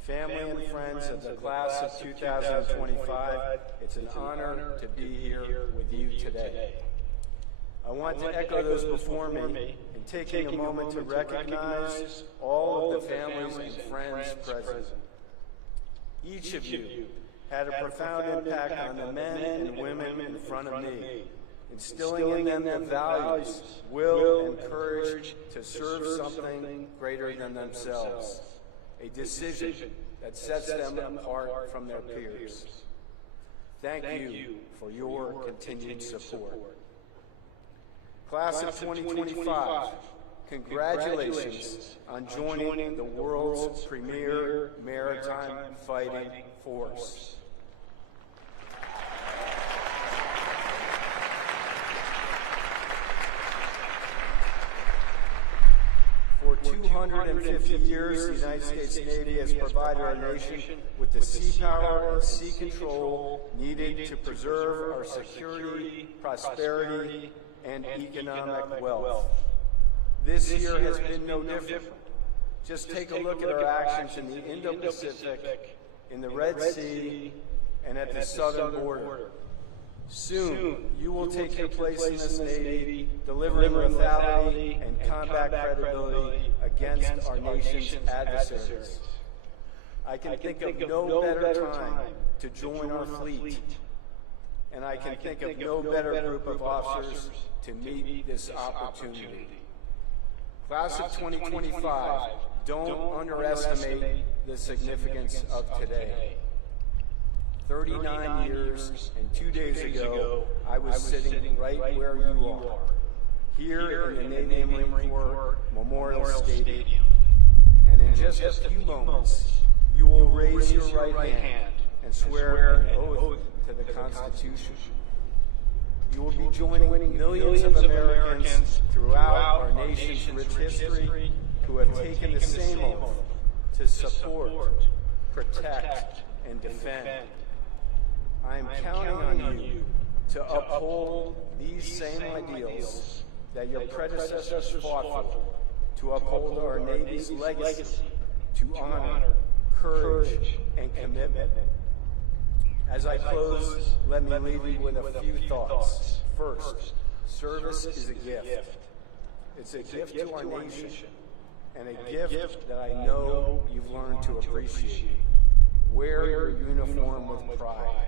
family and friends of the class of 2025, it's an honor to be here with you today. I want to echo those before me in taking a moment to recognize all of the families and friends present. Each of you had a profound impact on the men and women in front of me, instilling in them the values, will, and courage to serve something greater than themselves, a decision that sets them apart from their peers. Thank you for your continued support. Class of 2025, congratulations on joining the world's premier maritime fighting force. For 250 years, the United States Navy has provided our nation with the sea power and sea control needed to preserve our security, prosperity, and economic wealth. This year has been no different. Just take a look at our actions in the Indo-Pacific, in the Red Sea, and at the southern border. Soon, you will take your place in this Navy, delivering lethality and combat credibility against our nation's adversaries. I can think of no better time to join our fleet, and I can think of no better group of officers to meet this opportunity. Class of 2025, don't underestimate the significance of today. 39 years and 2 days ago, I was sitting right where you are, here in the Navy Marine Corps Memorial Stadium. And in just a few moments, you will raise your right hand and swear an oath to the Constitution. You will be joining millions of Americans throughout our nation's rich history who have taken the same oath to support, protect, and defend. I am counting on you to uphold these same ideals that your predecessors fought for, to uphold our Navy's legacy, to honor, courage, and commitment. As I close, let me leave you with a few thoughts. First, service is a gift. It's a gift to our nation, and a gift that I know you've learned to appreciate. Wear your uniform with pride.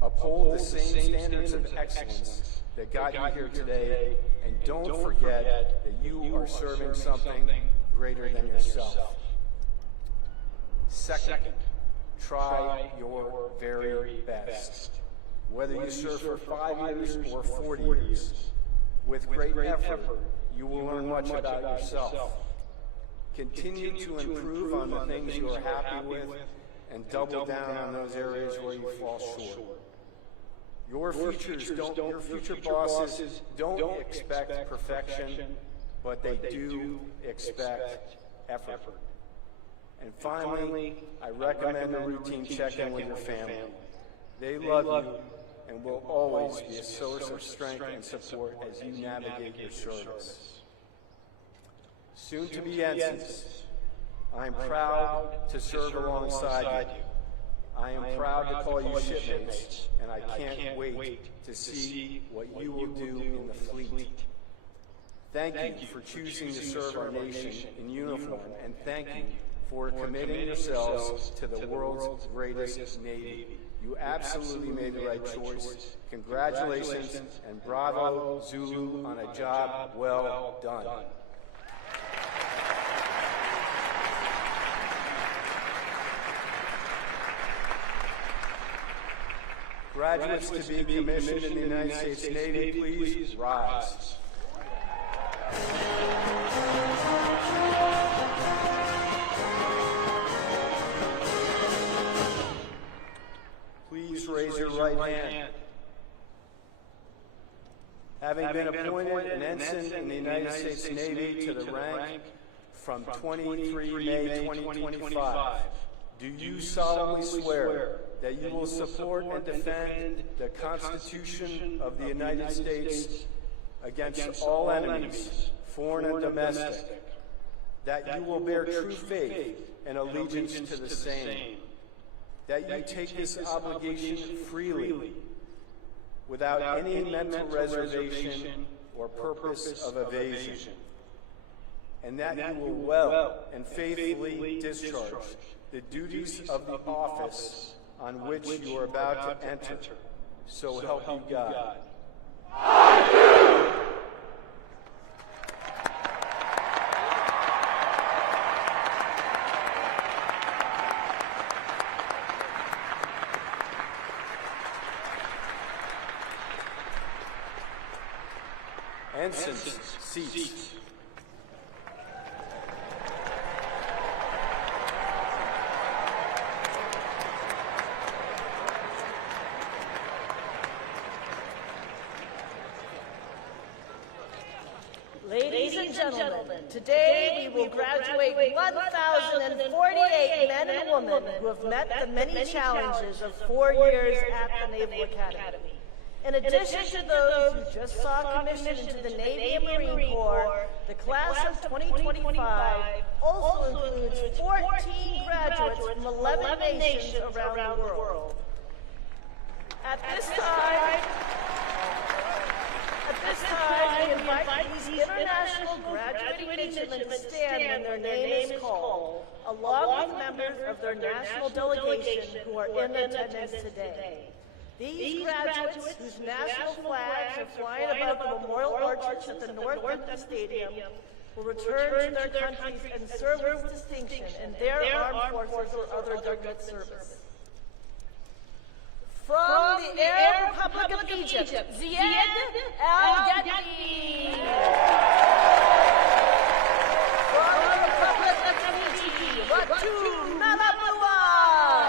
Uphold the same standards of excellence that got you here today, and don't forget that you are serving something greater than yourself. Second, try your very best. Whether you serve for 5 years or 40 years, with great effort, you will learn much about yourself. Continue to improve on the things you are happy with, and double down on those areas where you fall short. Your future bosses don't expect perfection, but they do expect effort. And finally, I recommend a routine check-in with your family. They love you and will always be a source of strength and support as you navigate your service. Soon to be ensigns, I am proud to serve alongside you. I am proud to call you shipmates, and I can't wait to see what you will do in the fleet. Thank you for choosing to serve our nation in uniform, and thank you for committing yourselves to the world's greatest Navy. You absolutely made the right choice. Congratulations, and bravo, Zulu, on a job well done. Graduates to be commissioned in the United States Navy, please rise. Please raise your right hand. Having been appointed an ensign in the United States Navy to the rank from 23 May 2025, do you solemnly swear that you will support and defend the Constitution of the United States against all enemies, foreign and domestic, that you will bear true faith and allegiance to the same, that you take this obligation freely, without any mental reservation or purpose of evasion, and that you will well and faithfully discharge the duties of the office on which you are about to enter. So help you God. Ensigns, seats. Ladies and gentlemen, today we will graduate 1,048 men and women who have met the many challenges of 4 years at the Naval Academy. In addition to those who just saw commission into the Navy and Marine Corps, the class of 2025 also includes 14 graduates from 11 nations around the world. At this time, we invite these international graduating midshipmen to stand when their name is called, along with members of their national delegation who are in attendance today. These graduates, whose national flags are flying above the memorial arches at the North Empty Stadium, will return to their countries and serve with distinction in their armed forces or other government service. From the Arab Republic of Egypt, Ziad Al-Gaddi. From the Republic of Tunisia, Ratu Nalapawar.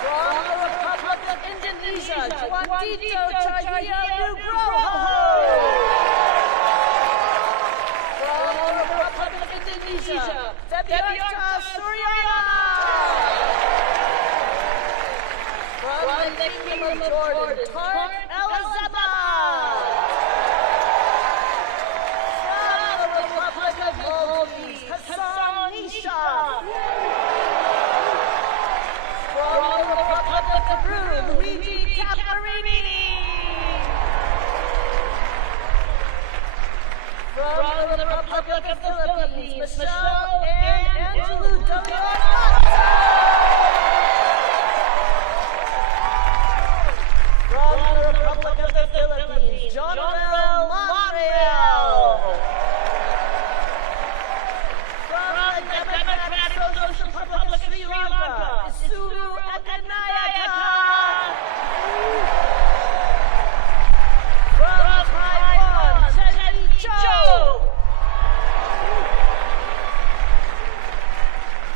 From the Republic of Indonesia, Juandito Cahaya Nugroho. From the Republic of Indonesia, Febiata Suryana. From the Kingdom of Jordan, Tarek El-Zabah. From the Republic of Maldives, Hassan Nisha. From the Republic of Peru, Luigi Caparini. From the Republic of Philippines, Michelle and Angelou Deliorata. From the Republic of the Philippines, John Manuel Monreal. From the Democratic Social Republic of Sri Lanka, Isuru Akanayaka. From Taiwan, Jenny Zhou.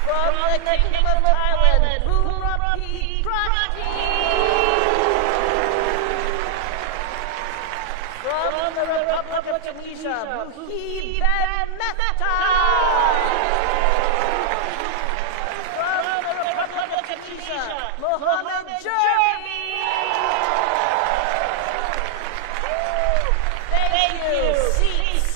From the Kingdom of Thailand, Bhumrapi Prati. From the Republic of Tunisia, Muhib Ben Mehta. From the Republic of Tunisia, Mohammed Jeremy. Thank you. Seats.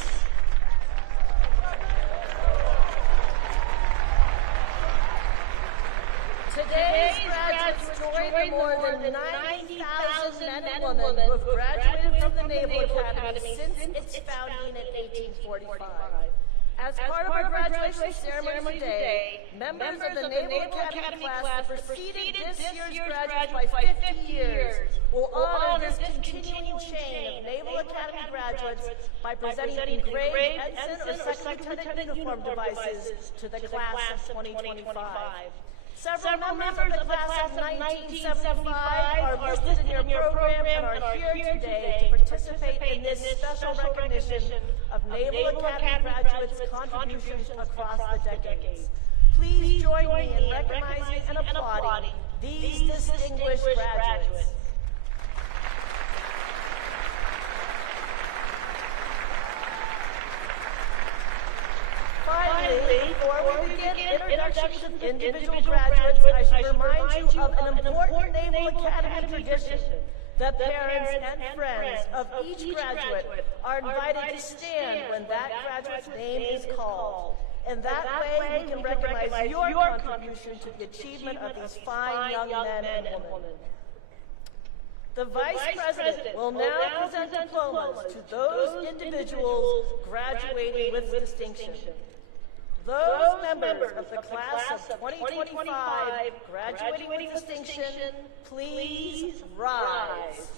Today's graduates join the more than 90,000 men and women who have graduated from the Naval Academy since its founding in 1845. As part of our graduation ceremony today, members of the Naval Academy class that preceded this year's graduates by 50 years will honor this continuing chain of Naval Academy graduates by presenting engraved ensign or second lieutenant uniform devices to the class of 2025. Several members of the class of 1975 are listed in your program and are here today to participate in this special recognition of Naval Academy graduates' contributions across the decades. Please join me in recognizing and applauding these distinguished graduates. Finally, before we begin introduction introductions of individual graduates, I should remind you of an important Naval Academy tradition that parents and friends of each graduate are invited to stand when that graduate's name is called. And that way we can recognize your contribution to the achievement of these fine young men and women. The Vice President will now present diplomas to those individuals graduating with distinction. Those members of the class of 2025 graduating with distinction, please rise.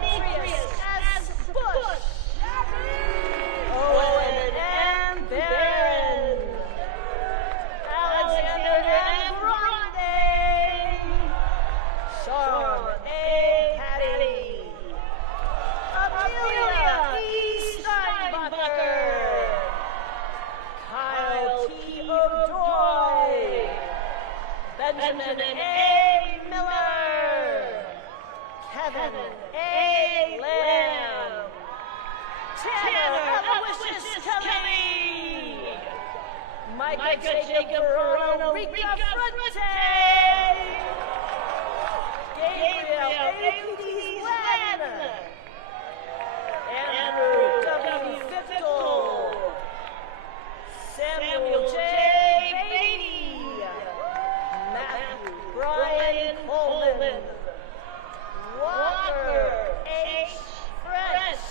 Demetrius S. Bush. Benjamin A. Miller, Kevin A. Lamb, Tanner Aloysius Kelly, Micah Jacob Verano Rica Frente, Gabriel A.P.D. Len, Andrew W. Fickle, Samuel J. Beatty, Matthew Brian Coleman, Walker H. French,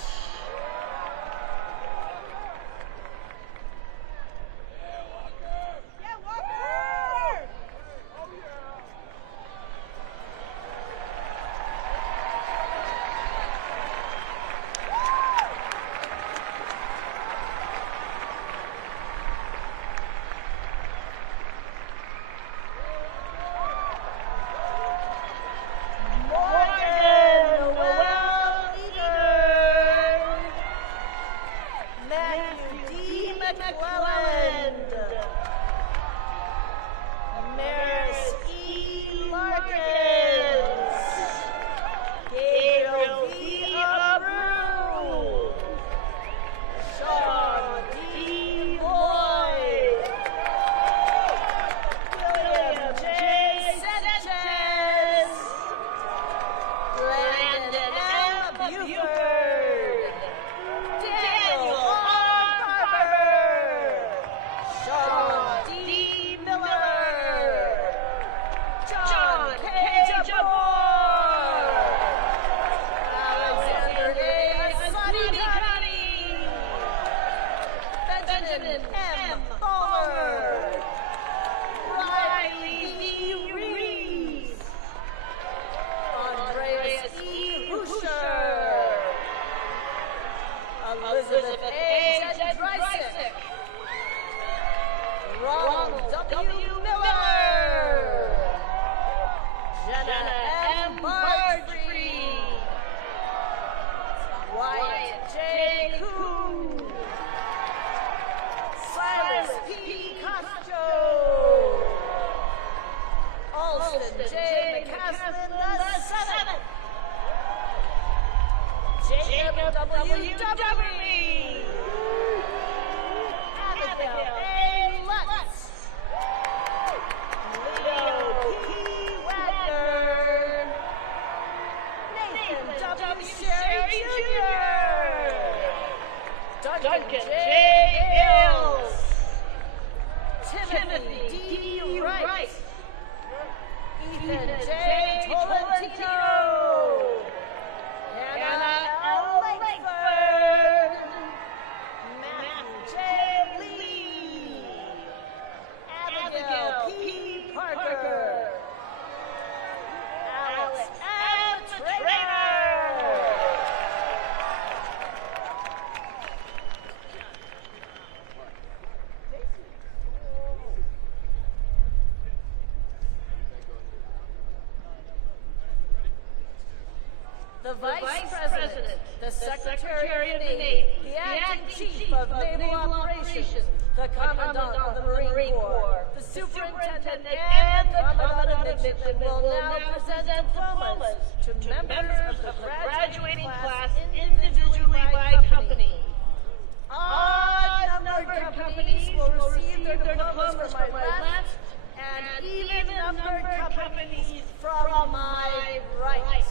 the Vice President, the Secretary of the Navy, the Acting Chief of Naval Operations, the Commandant of the Marine Corps, the Superintendent, and the Commandant of Midland will now present diplomas to members of the graduating class individually by company. Odd-numbered companies will receive their diplomas from my left, and even-numbered companies from my right.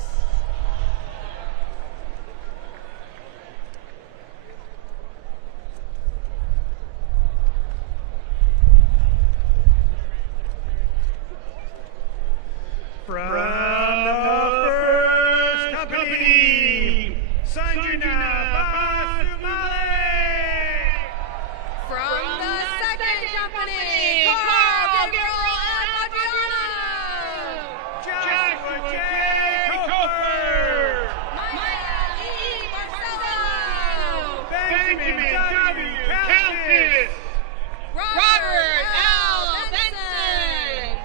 From the first company, Sanjana Basumale. From the second company, Carl Gabriel and Adriana. Joshua J. Cofer. Maya E. Marcelo. Benjamin W. Countess. Robert L. Benson.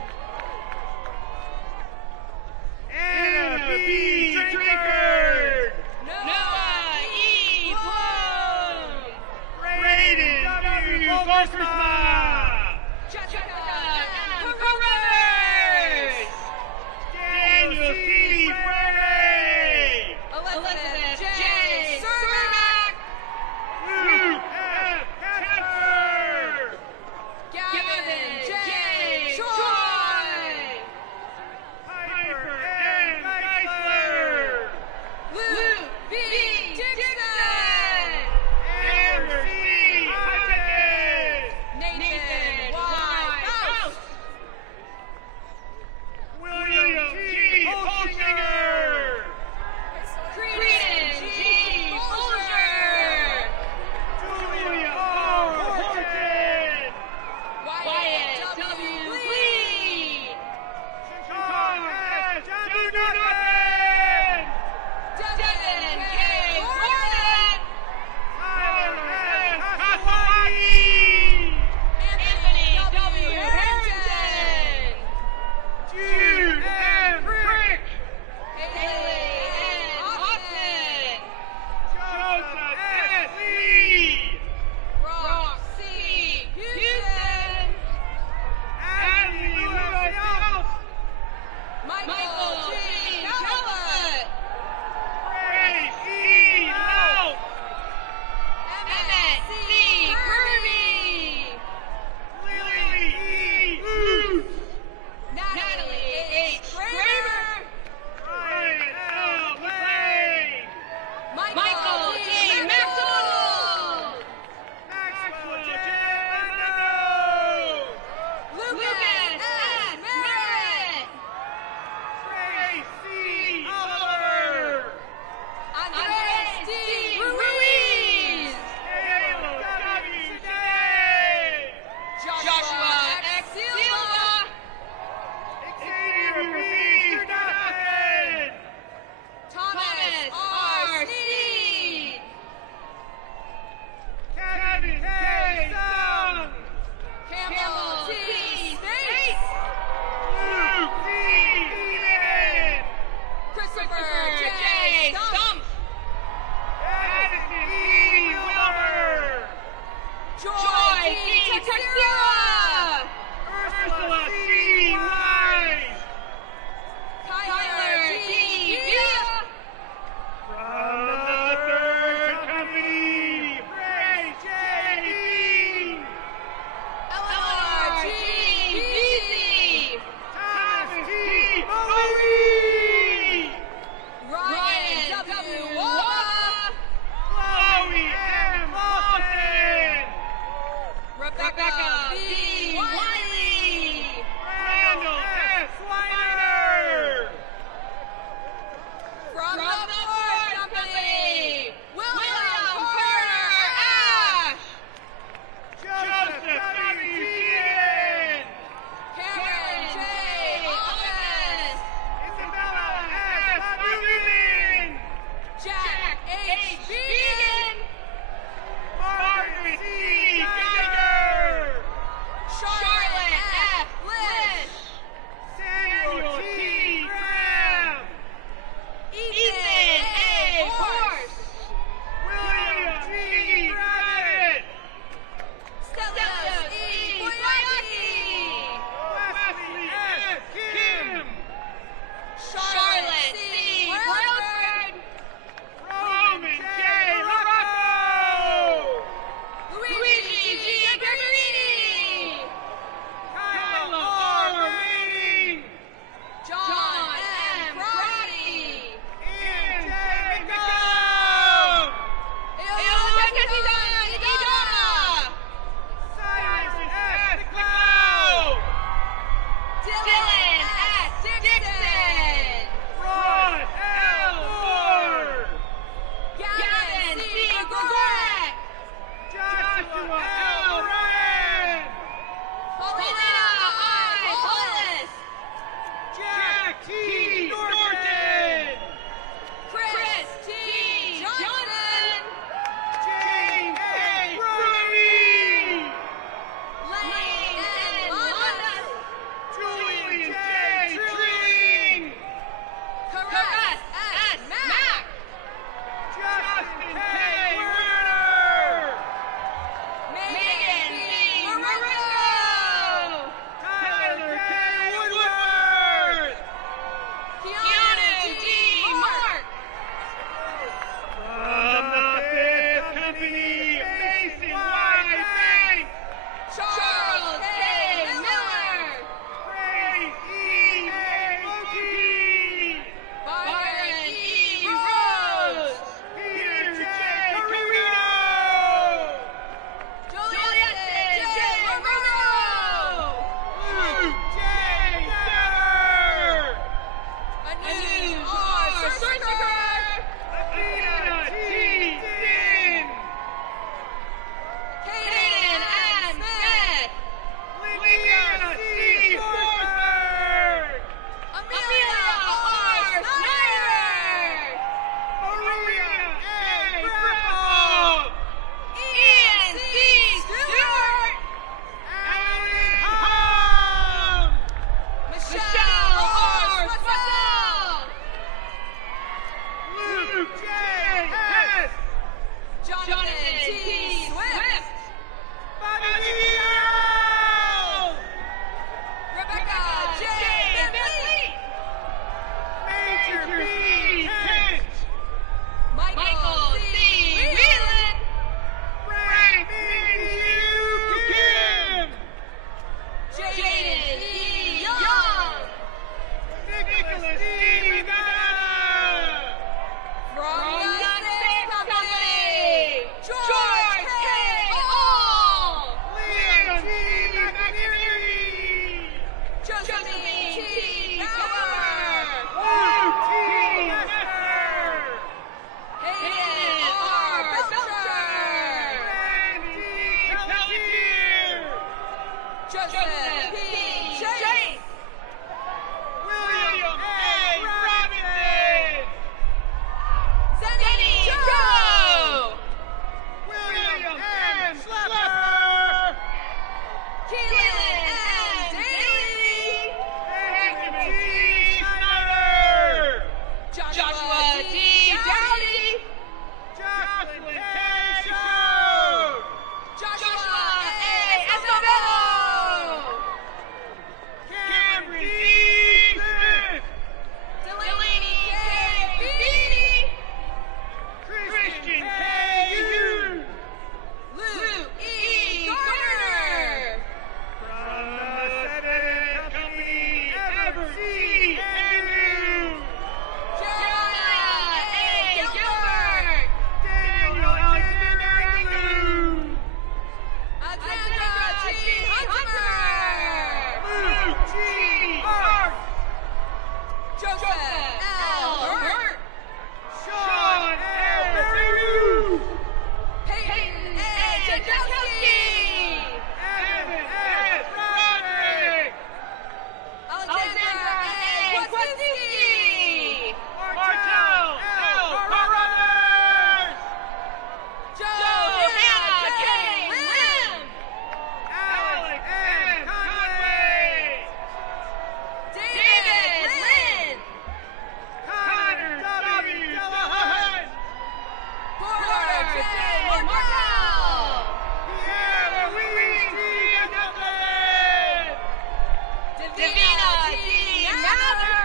Davina D. Mather.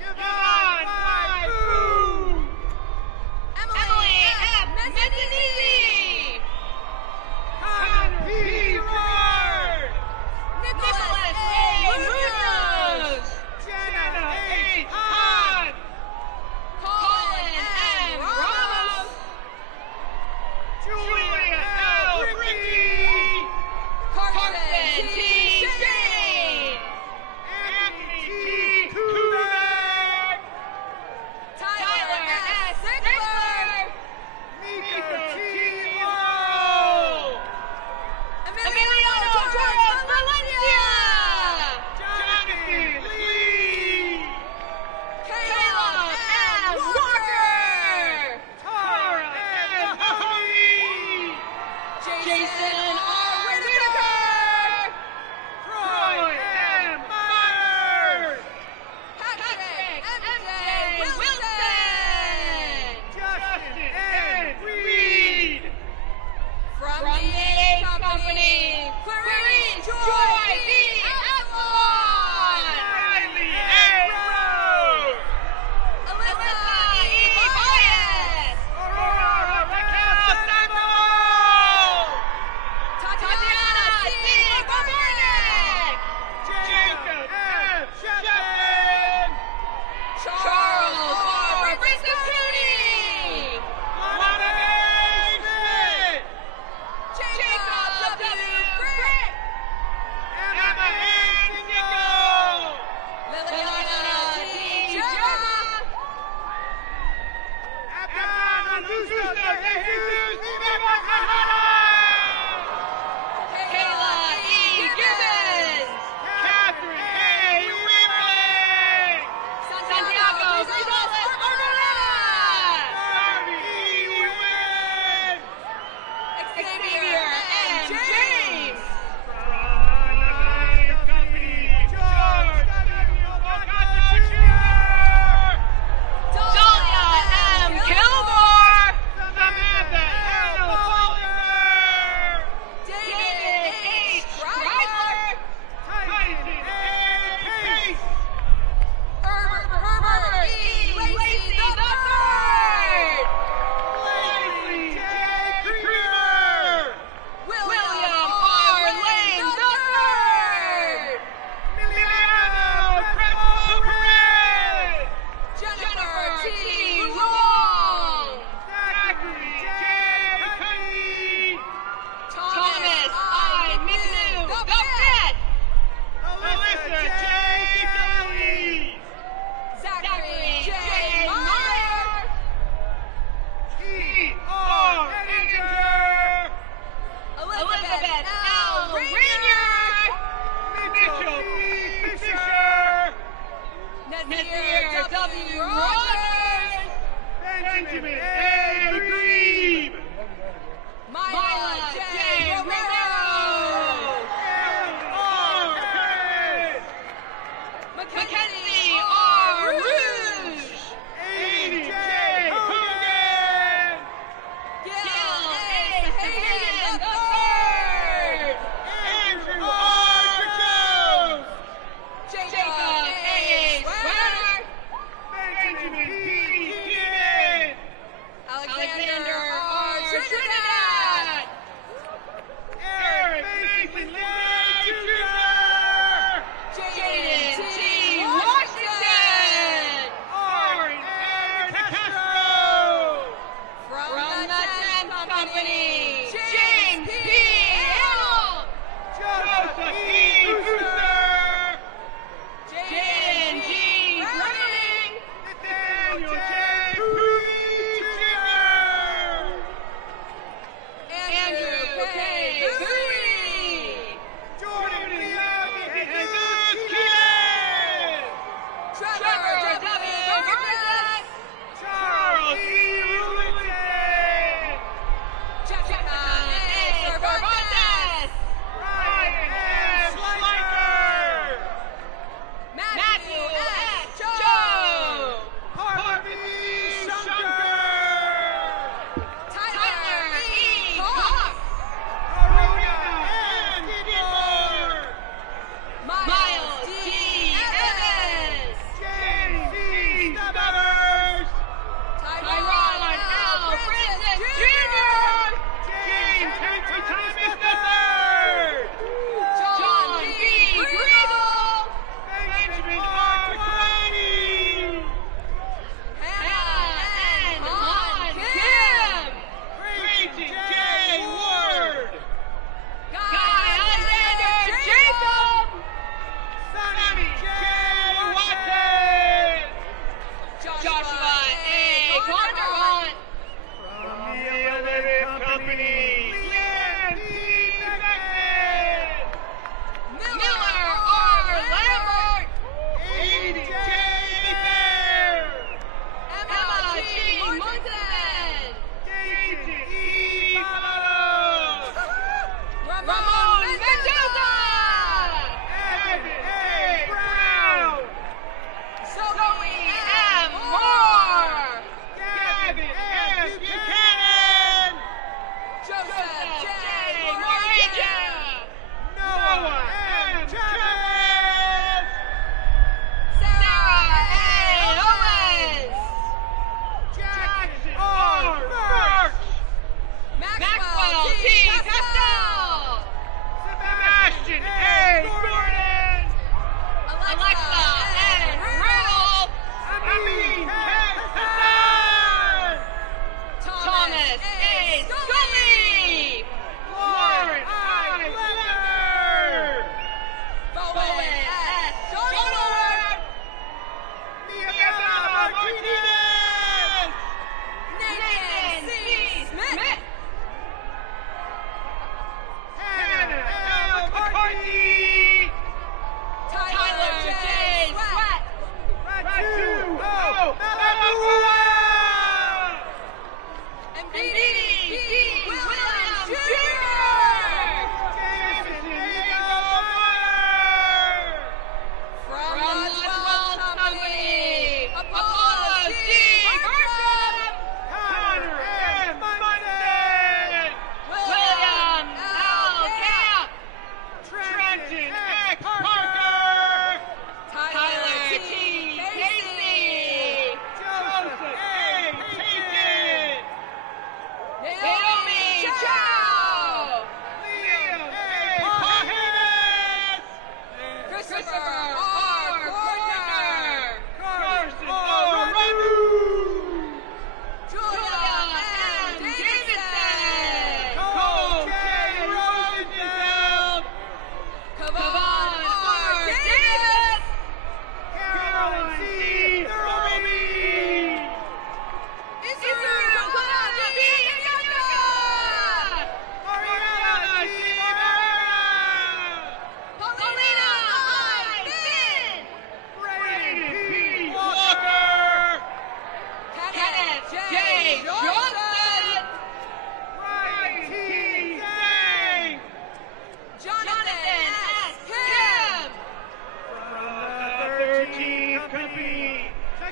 Yvonne Y. Fu. Emily M. Mezzinini. Connor P. Gerard. Nicholas A. Munoz. Jenna H. Hahn. Colin M. Ramos. Julia L. Ricky. Carson T. Shane. Anthony T. Kudak.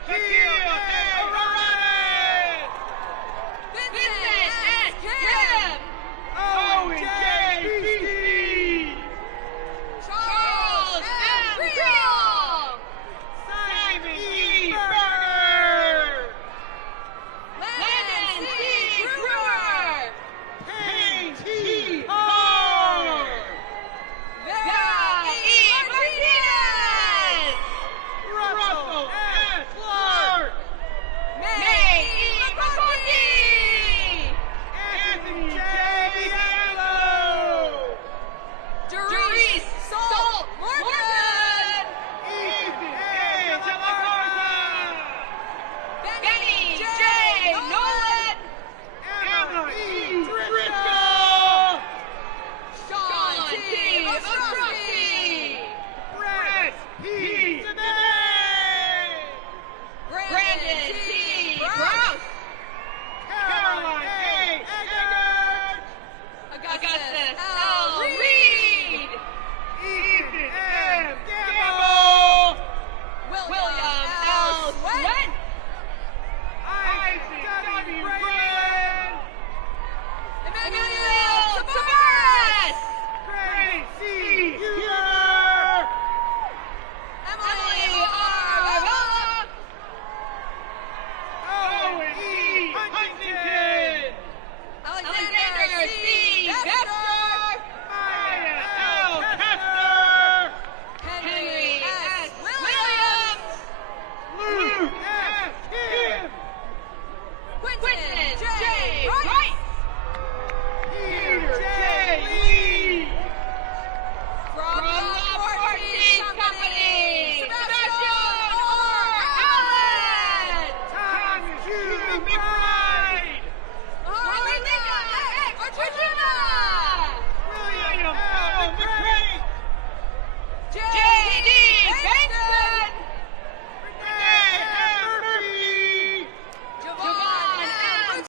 Kiki!